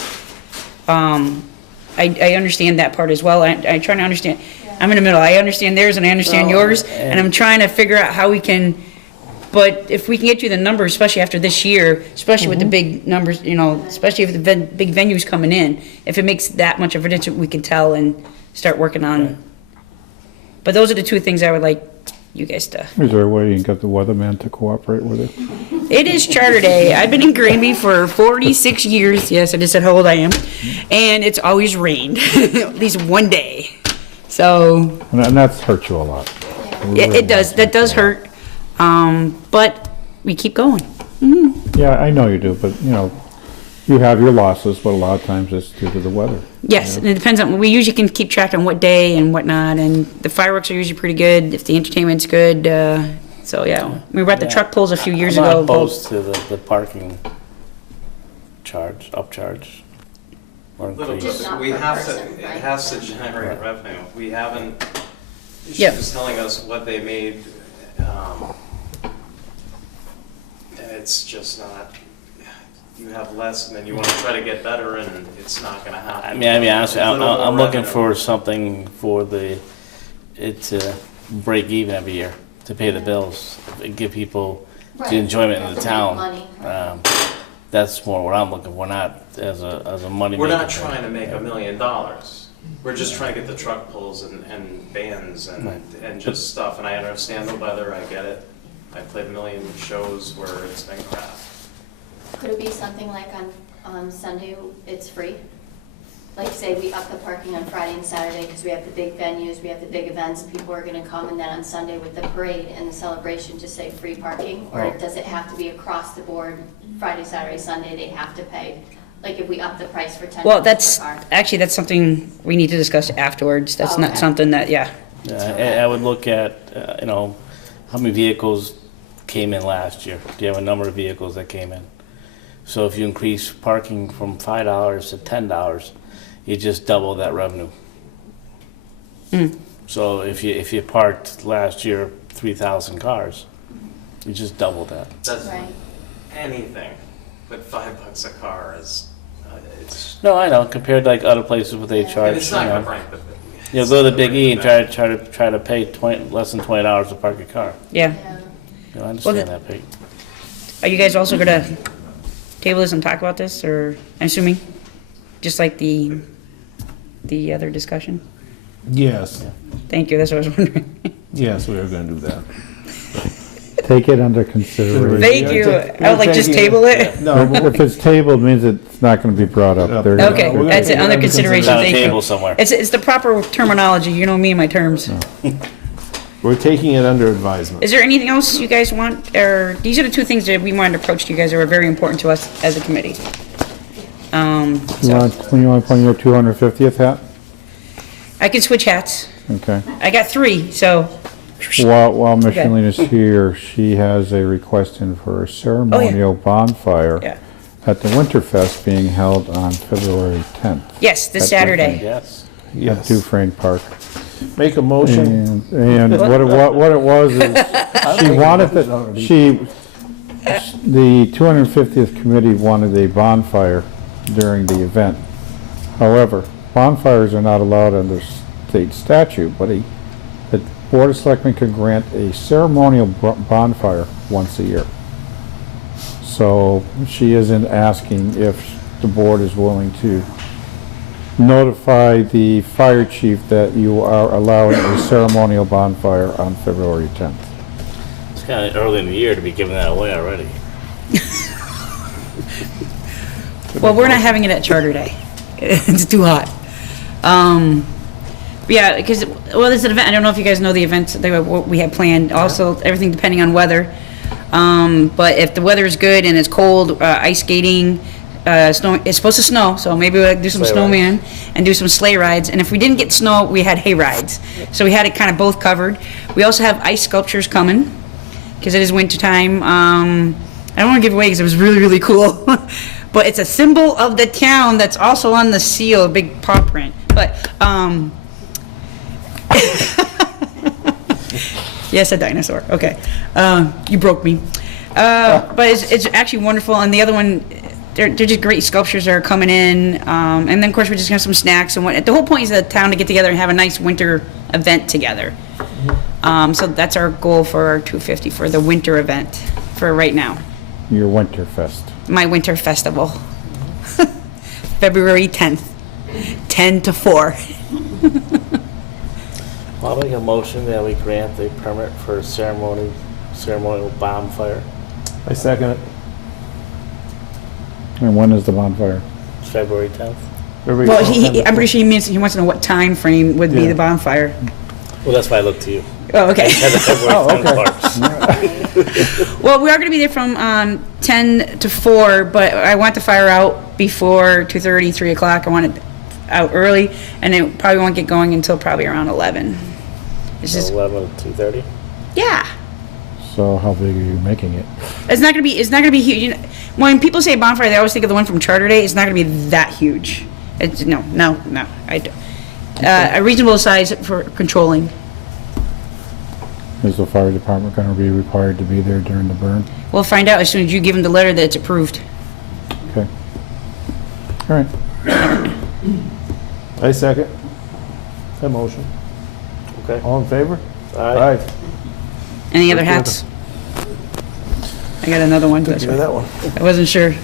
I understand that part as well. I try to understand, I'm in the middle. I understand theirs and I understand yours, and I'm trying to figure out how we can, but if we can get you the numbers, especially after this year, especially with the big numbers, you know, especially if the big venues coming in, if it makes that much of a difference, we can tell and start working on. But those are the two things I would like you guys to. Is there a way you can get the weatherman to cooperate with it? It is Charter Day. I've been in Granby for 46 years. Yes, I just said how old I am. And it's always rained, at least one day. So. And that's hurt you a lot. It does. That does hurt. But we keep going. Yeah, I know you do, but you know, you have your losses, but a lot of times it's due to the weather. Yes, and it depends on, we usually can keep track on what day and whatnot, and the fireworks are usually pretty good, if the entertainment's good, so yeah. We were at the truck pulls a few years I'm ago. not opposed to the parking upcharge. Or little increase. bit, we have to, it has to generate revenue. We haven't, she Yep. was telling us what they made, and it's just not, you have less and then you want to try to get better and it's not gonna happen. I mean, honestly, A little more I'm looking revenue. for something for it to break even every year, to pay the bills, and give people Right. the enjoyment Have in the to make town. money. That's more what I'm looking for, not as a money We're maker not thing. trying to make $1 million. We're just trying to get the truck pulls and bands and just stuff. And I understand the weather, I get it. I played a million shows where it's been crap. Could it be something like on Sunday, it's free? Like say we up the parking on Friday and Saturday because we have the big venues, we have the big events, people are gonna come, and then on Sunday with the parade and the celebration, just say free parking? Or does it have to be across the board, Friday, Saturday, Sunday, they have to pay? Like if we up the price for $10 Well, per that's, car? actually, that's something we need to discuss afterwards, that's not Okay. something that, yeah. I would look at, how many vehicles came in last year? Do you have a number of vehicles that came in? So if you increase parking from $5 to $10, you just double that revenue. So if you parked last year 3,000 cars, you just double that. That's Right. anything, but $5 a car is, it's, No, I know, compared to like other places where they Yeah. charge, and it's not gonna break the. go to the Big E and try to pay less than $20 to park your car. Yeah. You know, I understand Well, that, Pete. Are you guys also gonna table this and talk about this, or, I'm assuming, just like the other discussion? Yes, Thank you, that's what I was wondering. yes, we are gonna do that. Take it under consideration. Thank you, I would like just table it. No, but If it's tabled, it means it's not gonna be brought up. There- Okay, we're gonna that's it, take it under under consideration, It's on a thank table you. somewhere. It's the proper terminology, you know me and my terms. we're taking it under advisement. Is there anything else you guys want, or, these are the two things that we wanted to approach to you guys that were very important to us as a committee. You want to put on your 250th hat? I can switch hats. Okay. I got 3, so While Michelena's here, she has a request in for a ceremonial bonfire Yeah. at the Winterfest being held on February 10th Yes, this That's Saturday. Yes. at Dufresne Park. Make a motion. And what it was is, she wanted the 250th committee wanted a bonfire during the event. However, bonfires are not allowed under state statute, but the Board of Selectmen can grant a ceremonial bonfire once a year. So she isn't asking if the board is willing to notify the fire chief that you are allowing a ceremonial bonfire on February 10th. It's kind of early in the year to be giving that away already. Well, we're not having it at Charter Day. It's too hot. Yeah, because, well, there's an event, I don't know if you guys know the events that we had planned, also, everything depending on weather. But if the weather is good and it's cold, ice skating, snow, it's supposed to snow, so maybe we'll do some Sleigh snowman and do some sleigh rides. And if we didn't get snow, we had hay rides. So we had it kind of both covered. We also have ice sculptures coming, because it is winter time. I don't want to give away because it was really, really cool. But it's a symbol of the town that's also on the seal, a big paw print. But, yes, a dinosaur, okay. You broke me. But it's actually wonderful, and the other one, they're just great sculptures that are coming in. And then, of course, we're just gonna have some snacks, and the whole point is the town to get together and have a nice winter event together. So that's our goal for our 250, for the winter event, for right now. Your Winterfest. My winter festival. February 10th, 10 to 4. I'll make a motion that we grant a permit for ceremonial bonfire. I second it. And when is the bonfire? February 10th. Well, I'm pretty sure he wants to know what time frame would be Yeah. the bonfire. Well, that's why I look to you. Oh, okay. As a February 10th part. Well, we are going to be there from 10 to 4, but I want the fire out before 2:30, 3 o'clock. I want it out early, and it probably won't get going until probably around 11. It's just, 11 to 2:30. yeah. So how big are you making it? It's not going to be huge. You know, when people say bonfire, they always think of the one from Charter Day. It's not going to be that huge. It's, no. A reasonable size for controlling. Is the fire department going to be required to be there during the burn? We'll find out as soon as you give them the letter that it's approved. Okay. All right. I second. That motion. Okay. All in favor? Aye. Any other hats? I got another one. Good to hear that one. I wasn't sure.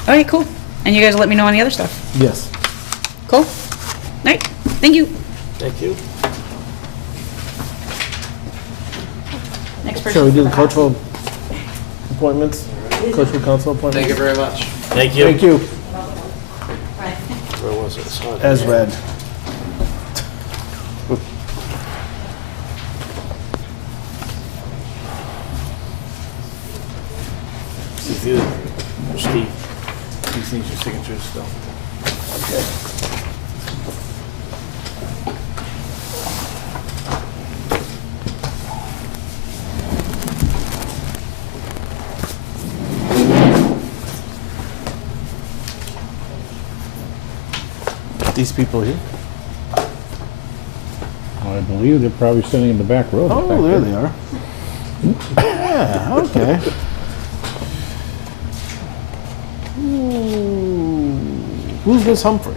All right, cool. And you guys let me know on the other stuff. Yes. Cool? All right, thank you. Thank you. Next person. Shall we do the cultural appointments? Cultural council appointments? Thank you very much. Thank you. Thank you, Where was it? Saw it. as read. Steve. These things are signatures still. These people here? I believe they're probably sitting in the back row. back Oh, there they are. Yeah, okay. Ooh. Who's Miss Humphrey?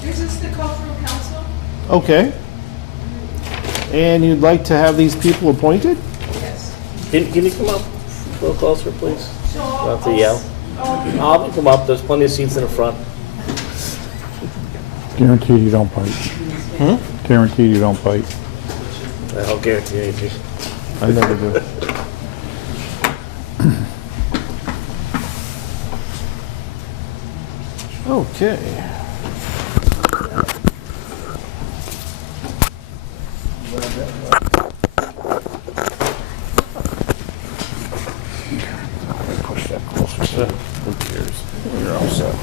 This is the cultural council? Okay. And you'd like to have these people appointed? Yes. Can you come up a little closer, please? So Not to yell. I'll come up. There's plenty of seats in the front. Guaranteed you don't bite. Guaranteed you don't bite. I don't guarantee anything. I never do. Okay. Push that closer. Who cares? You're all set.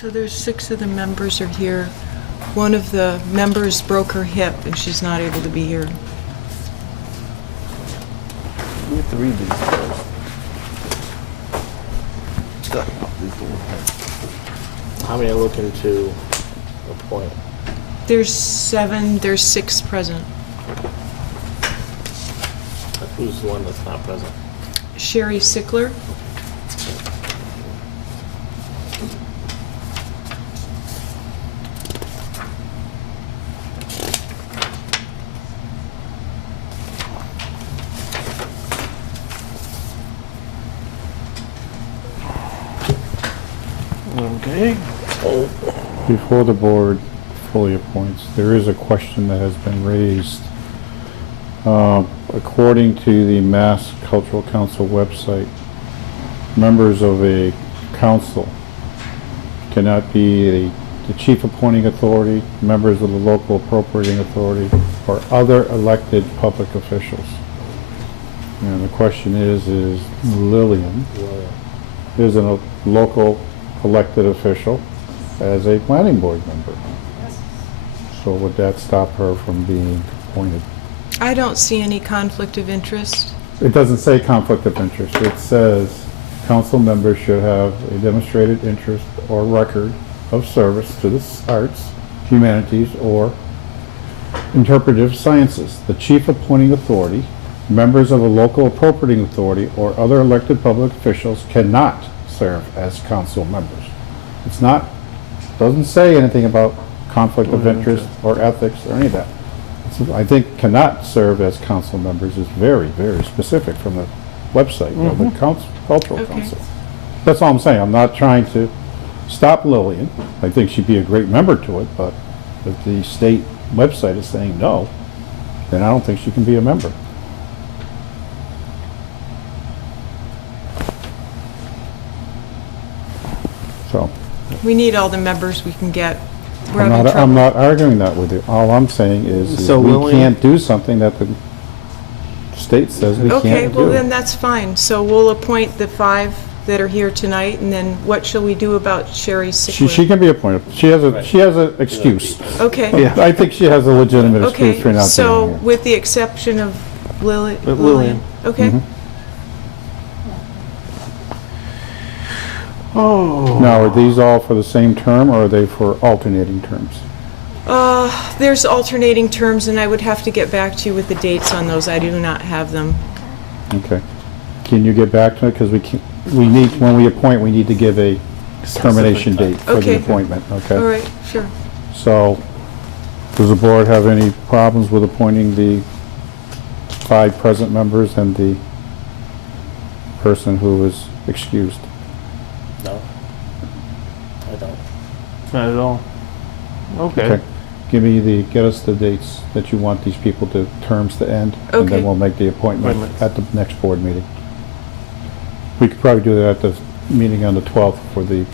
So there's 6 of the members are here. One of the members broke her hip and she's not able to be here. We have to read these first. How many are looking to appoint? There's 7, there's 6 present. Who's the one that's not present? Sherry Sickler. Okay. Before the board fully appoints, there is a question that has been raised. According to the Mass Cultural Council website, members of a council cannot be the chief appointing authority, members of the local appropriating authority, or other elected public officials. And the question is Lillian is a local elected official as a planning board member. So would that stop her from being appointed? I don't see any conflict of interest. It doesn't say conflict of interest. It says council members should have a demonstrated interest or record of service to the arts, humanities, or interpretive sciences. The chief appointing authority, members of a local appropriating authority, or other elected public officials cannot serve as council members. It's not, doesn't say anything about conflict of interest or ethics or any of that. I think cannot serve as council members is very, very specific from the website of the Cultural Council. That's all I'm saying. I'm not trying to stop Lillian. I think she'd be a great member to it, but if the state website is saying no, then I don't think she can be a member. So, We need all the members we can get. We're having trouble. I'm not arguing that with you. All I'm saying is So we Lillian- can't do something that the state says we can't do. Okay, well then that's fine. So we'll appoint the 5 that are here tonight, and then what shall we do about Sherry She Sickler? can be appointed. She has an excuse. Okay. Yeah, I think she has a legitimate excuse Okay, for not so being here. with the exception of Lillian. Lillian? Okay. Oh. Now, are these all for the same term, or are they for alternating terms? There's alternating terms, and I would have to get back to you with the dates on those. I do not have them. Okay. Can you get back to it? Because we need, when we appoint, we need to give a termination date for the Okay. appointment, okay? All right, sure. So, does the board have any problems with appointing the 5 present members and the person who is excused? No. I don't. Not at all. Okay. Get us the dates that you want these people to, terms to end, and Okay. then we'll make the appointment Appointments. at the next board meeting. We could probably do that at the meeting on the 12th for the,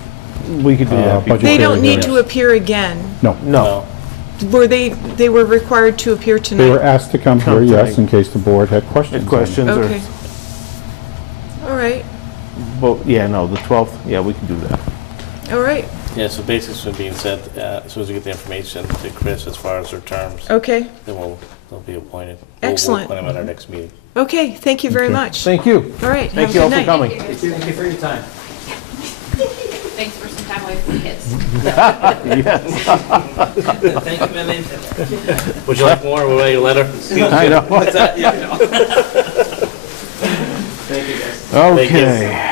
We could do that. budget They don't hearing need hearings. to appear again. No. No. Were they were required to appear tonight? They were asked to come here, Come yes, tonight. in case the board had questions. Had on it. questions or, Okay. All right, well, yeah, no, the 12th, yeah, we can do that. all right, Yeah, so basically, so being said, as soon as we get the information to Chris as far as their terms, okay, then they'll be appointed. Excellent. We'll appoint them at our next meeting. okay, thank you very much. Thank you. All right, have Thank a you all good for night. coming. Thank you for your time. Thanks for some time away from the kids. Thank you, Millie. Would you like more? We'll write you a letter. I know. What's that? Yeah, no. Thank you, guys. Okay.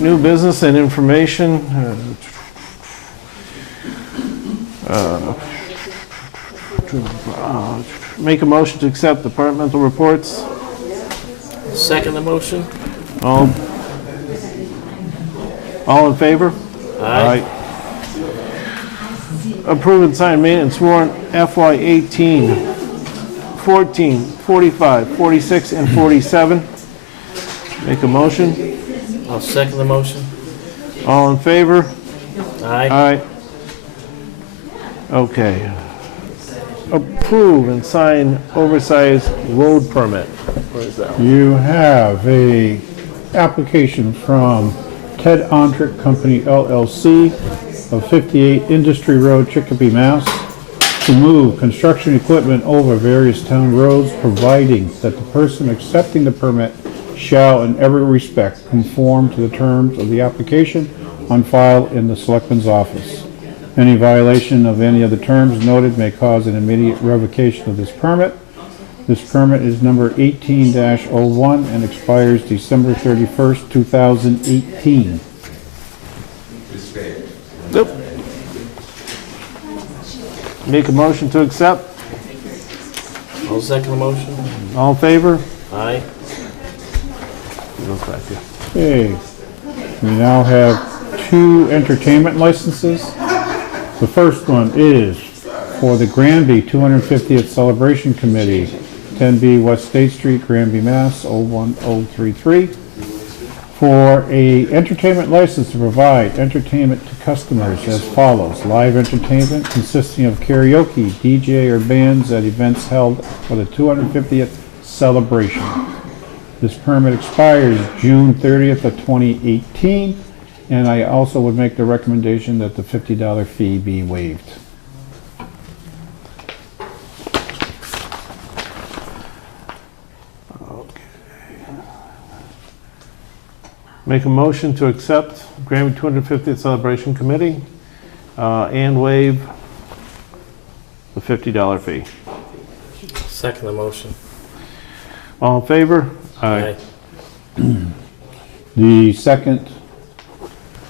New business and information. Make a motion to accept departmental reports. Second the motion? All in favor? Aye. Approve and sign maintenance warrant FY 18, 14, 45, 46, and 47. Make a motion. I'll second the motion. All in favor? Aye. Aye. Okay. Approve and sign oversized road permit. Where is that? You have a application from Ted Ondrick Company LLC of 58 Industry Road, Chicopee, Mass. to move construction equipment over various town roads, providing that the person accepting the permit shall in every respect conform to the terms of the application on file in the Selectman's office. Any violation of any of the terms noted may cause an immediate revocation of this permit. This permit is number 18-01 and expires December 31st, 2018. Nope. Make a motion to accept. I'll second the motion. All in favor? Aye. Goes back here. Okay, we now have 2 entertainment licenses. The first one is for the Granby 250th Celebration Committee, 10B West State Street, Granby, Mass. 01033, for a entertainment license to provide entertainment to customers as follows. Live entertainment consisting of karaoke, DJ, or bands at events held for the 250th celebration. This permit expires June 30th of 2018, and I also would make the recommendation that the $50 fee be waived. Make a motion to accept Granby 250th Celebration Committee and waive the $50 fee. Second the motion. All in favor? Aye. The second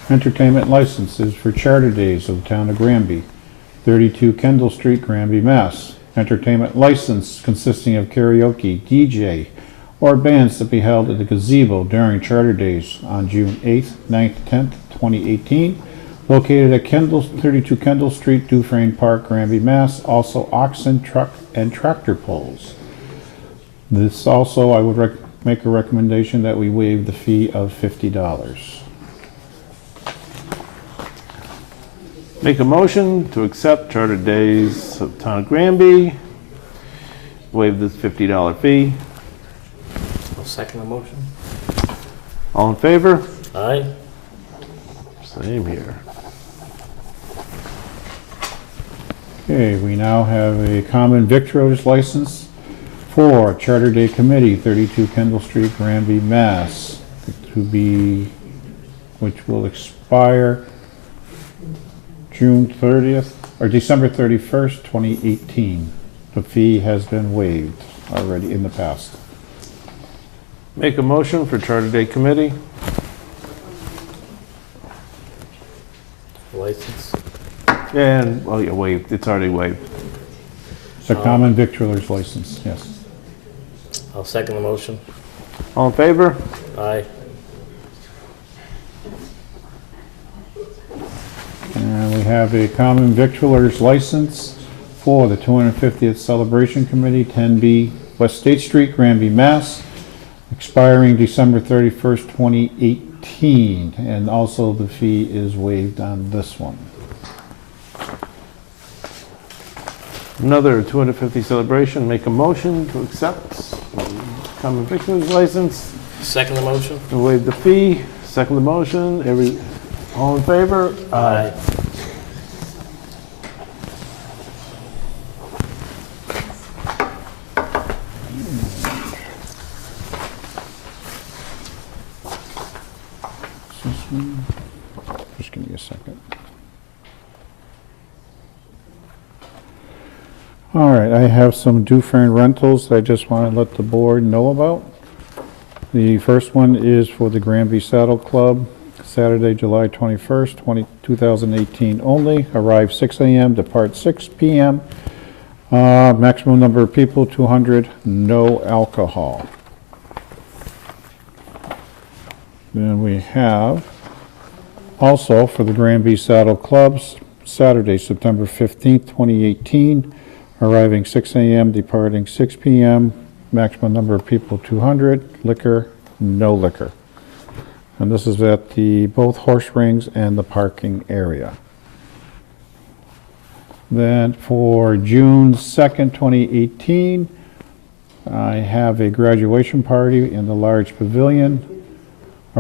entertainment license is for Charter Days of the Town of Granby, 32 Kendall Street, Granby, Mass. Entertainment license consisting of karaoke, DJ, or bands to be held at the gazebo during Charter Days on June 8th, 9th, 10th, 2018, located at 32 Kendall Street, Dufresne Park, Granby, Mass. Also oxen, truck, and tractor pulls. This also, I would make a recommendation that we waive the fee of $50. Make a motion to accept Charter Days of Town of Granby, waive this $50 fee. I'll second the motion. All in favor? Aye. Same here. Okay, we now have a common victuals license for Charter Day Committee, 32 Kendall Street, Granby, Mass. Which will expire June 30th, or December 31st, 2018. The fee has been waived already in the past. Make a motion for Charter Day Committee. License. And, well, yeah, waived. It's already waived. It's a common victualer's license, yes. I'll second the motion. All in favor? Aye. And we have a common victualer's license for the 250th Celebration Committee, 10B West State Street, Granby, Mass. Expiring December 31st, 2018, and also the fee is waived on this one. Another 250 celebration. Make a motion to accept common victuals license Second the motion. and waive the fee. Second the motion. All in favor? Aye. Just give me a second. All right, I have some Dufresne rentals that I just want to let the board know about. The first one is for the Granby Saddle Club, Saturday, July 21st, 2018 only. Arrive 6 a.m., depart 6 p.m. Maximum number of people, 200, no alcohol. Then we have also for the Granby Saddle Clubs, Saturday, September 15th, 2018, arriving 6 a.m., departing 6 p.m., maximum number of people 200, liquor, no liquor. And this is at both horse rings and the parking area. Then for June 2nd, 2018, I have a graduation party in the large pavilion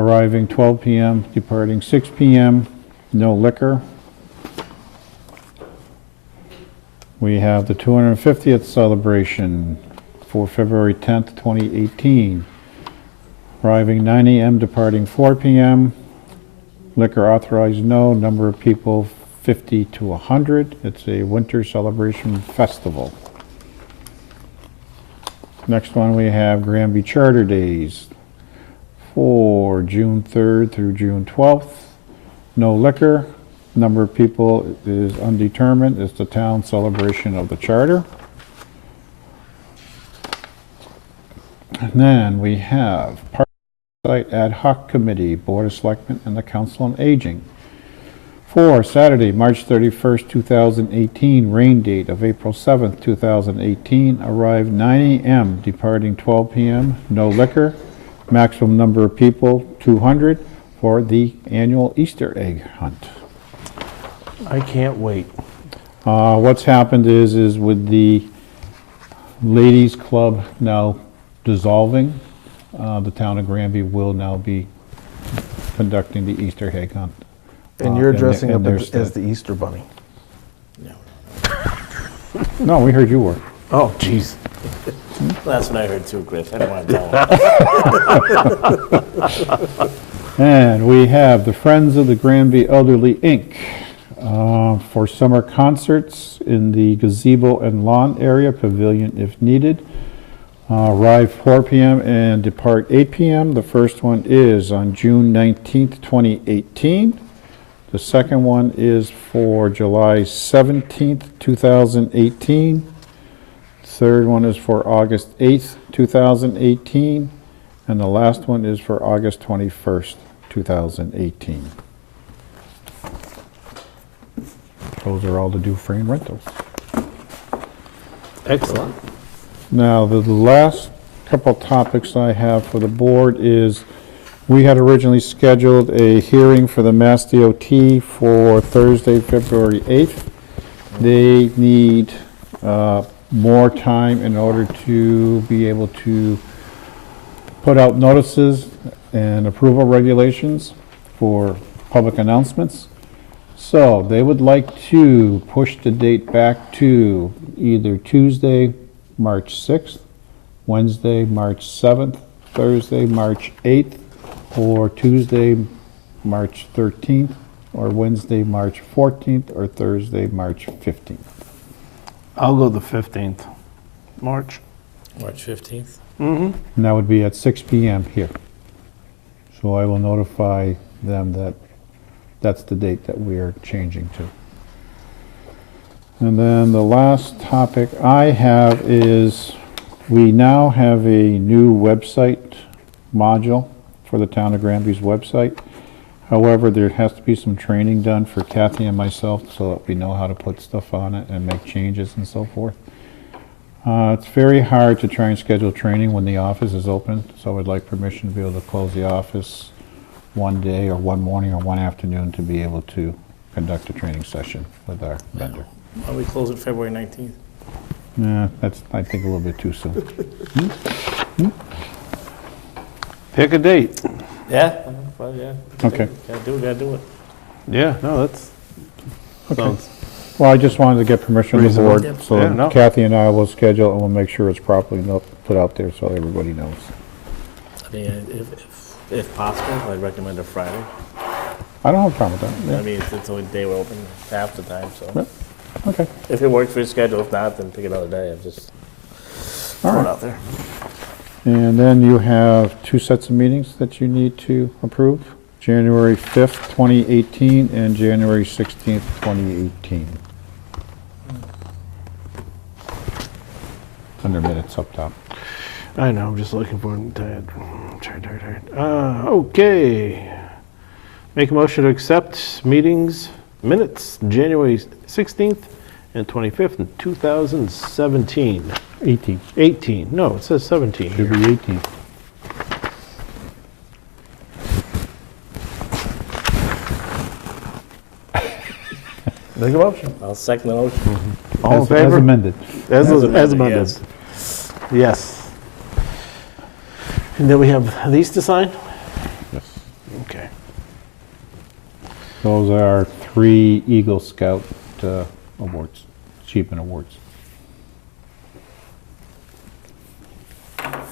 arriving 12 p.m., departing 6 p.m., no liquor. We have the 250th celebration for February 10th, 2018. Arriving 9 a.m., departing 4 p.m. Liquor authorized no, number of people 50 to 100. It's a winter celebration festival. Next one we have Granby Charter Days for June 3rd through June 12th. No liquor. Number of people is undetermined. It's the town celebration of the charter. And then we have Park Site Ad Hoc Committee, Board of Selectmen, and the Council on Aging. For Saturday, March 31st, 2018, rain date of April 7th, 2018, arrived 9 a.m., departing 12 p.m., no liquor, maximum number of people 200 for the annual Easter egg hunt. I can't wait. What's happened is with the ladies club now dissolving, the town of Granby will now be conducting the Easter egg hunt. And you're in dressing up their as stead. the Easter Bunny. No, we heard you were. Oh, jeez. That's what I heard too, Chris. I don't want to tell him. And we have the Friends of the Granby Elderly, Inc. For summer concerts in the gazebo and lawn area, pavilion if needed. Arrive 4 p.m. and depart 8 p.m. The first one is on June 19th, 2018. The second one is for July 17th, 2018. Third one is for August 8th, 2018. And the last one is for August 21st, 2018. Those are all the due frame rentals. Excellent. Now, the last couple topics I have for the board is, we had originally scheduled a hearing for the Mass DOT for Thursday, February 8th. They need more time in order to be able to put out notices and approval regulations for public announcements. So they would like to push the date back to either Tuesday, March 6th, Wednesday, March 7th, Thursday, March 8th, or Tuesday, March 13th, or Wednesday, March 14th, or Thursday, March 15th. I'll go the 15th. March. March 15th. And that would be at 6 p.m. here. So I will notify them that that's the date that we are changing to. And then the last topic I have is, we now have a new website module for the town of Granby's website. However, there has to be some training done for Kathy and myself so that we know how to put stuff on it and make changes and so forth. It's very hard to try and schedule training when the office is open, so I'd like permission to be able to close the office one day or one morning or one afternoon to be able to conduct a training session with our vendor. Why don't we close it February 19th? Nah, that's, I think, a little bit too soon. Pick a date. Yeah? Well, yeah. Okay. Gotta do it. Yeah, no, that's, sounds, Well, I just wanted to get permission from the Reasonable. board, so Yeah, no. Kathy and I will schedule, and we'll make sure it's properly put out there so everybody knows. I mean, if possible, I'd recommend a Friday. I don't have a problem with that. I mean, it's the only day we're open half the time, so. Yeah. Okay. If it works for your schedule, if not, then pick another day. I'm just All throw it right. out there. And then you have 2 sets of meetings that you need to approve, January 5th, 2018, and January 16th, 2018. Under minutes up top. I know, I'm just looking for it. Tired. Okay. Make a motion to accept meetings, minutes, January 16th and 25th in 2017. 18. 18, no, it says 17 Should here. be 18. Make a motion. I'll second the motion. All in As favor? amended. As amended, amended. Yes. And then we have these to sign? Yes. Those are 3 Eagle Scout awards, achievement awards. I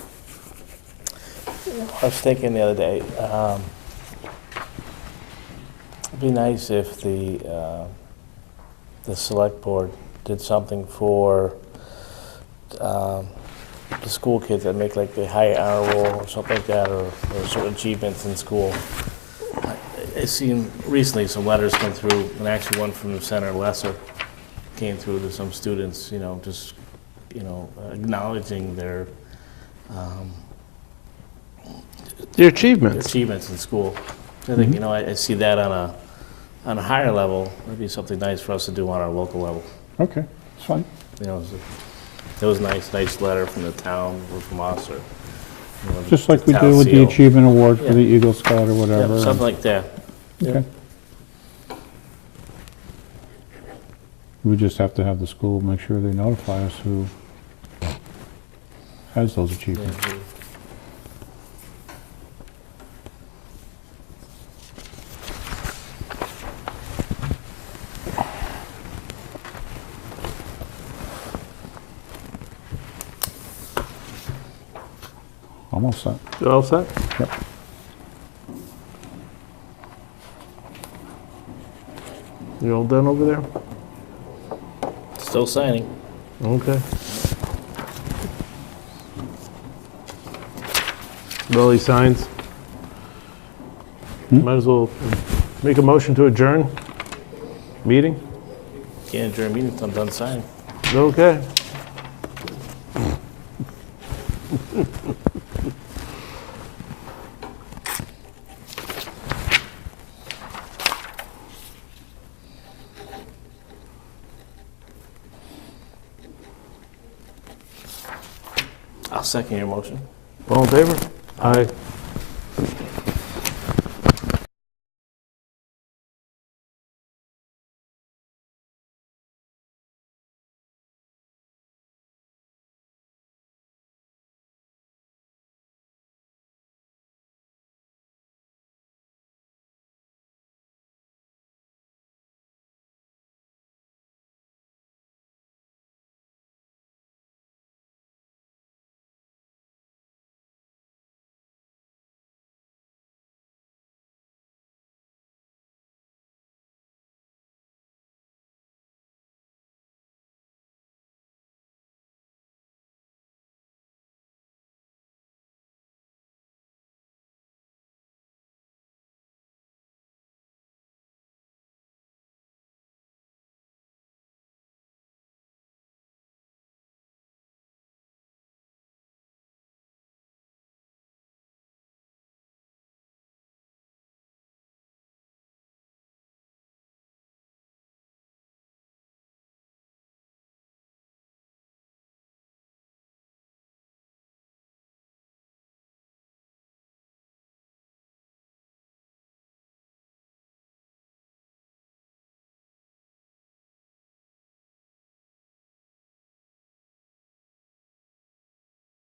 was thinking the other day, it'd be nice if the select board did something for the school kids that make like the high honor roll or something like that, or certain achievements in school. I've seen recently some letters come through, and actually one from Senator Lesser came through to some students, just, acknowledging their achievements. achievements in school. I think, I see that on a higher level. That'd be something nice for us to do on our local level. Okay, it's fine. It was nice letter from the town or from us, or Just like we town do with the seal. Achievement Award for Yeah. the Eagle Scout or Yeah, whatever. something like that. Okay. We just have to have the school make sure they notify us who has those achievements. Yeah. Almost set. You all set? Yep. You all done over there? Still signing. Okay. Well, he signs. Might as well make a motion to adjourn meeting. Can't adjourn meeting until I'm done signing. Okay. I'll second your motion. All in favor? Aye.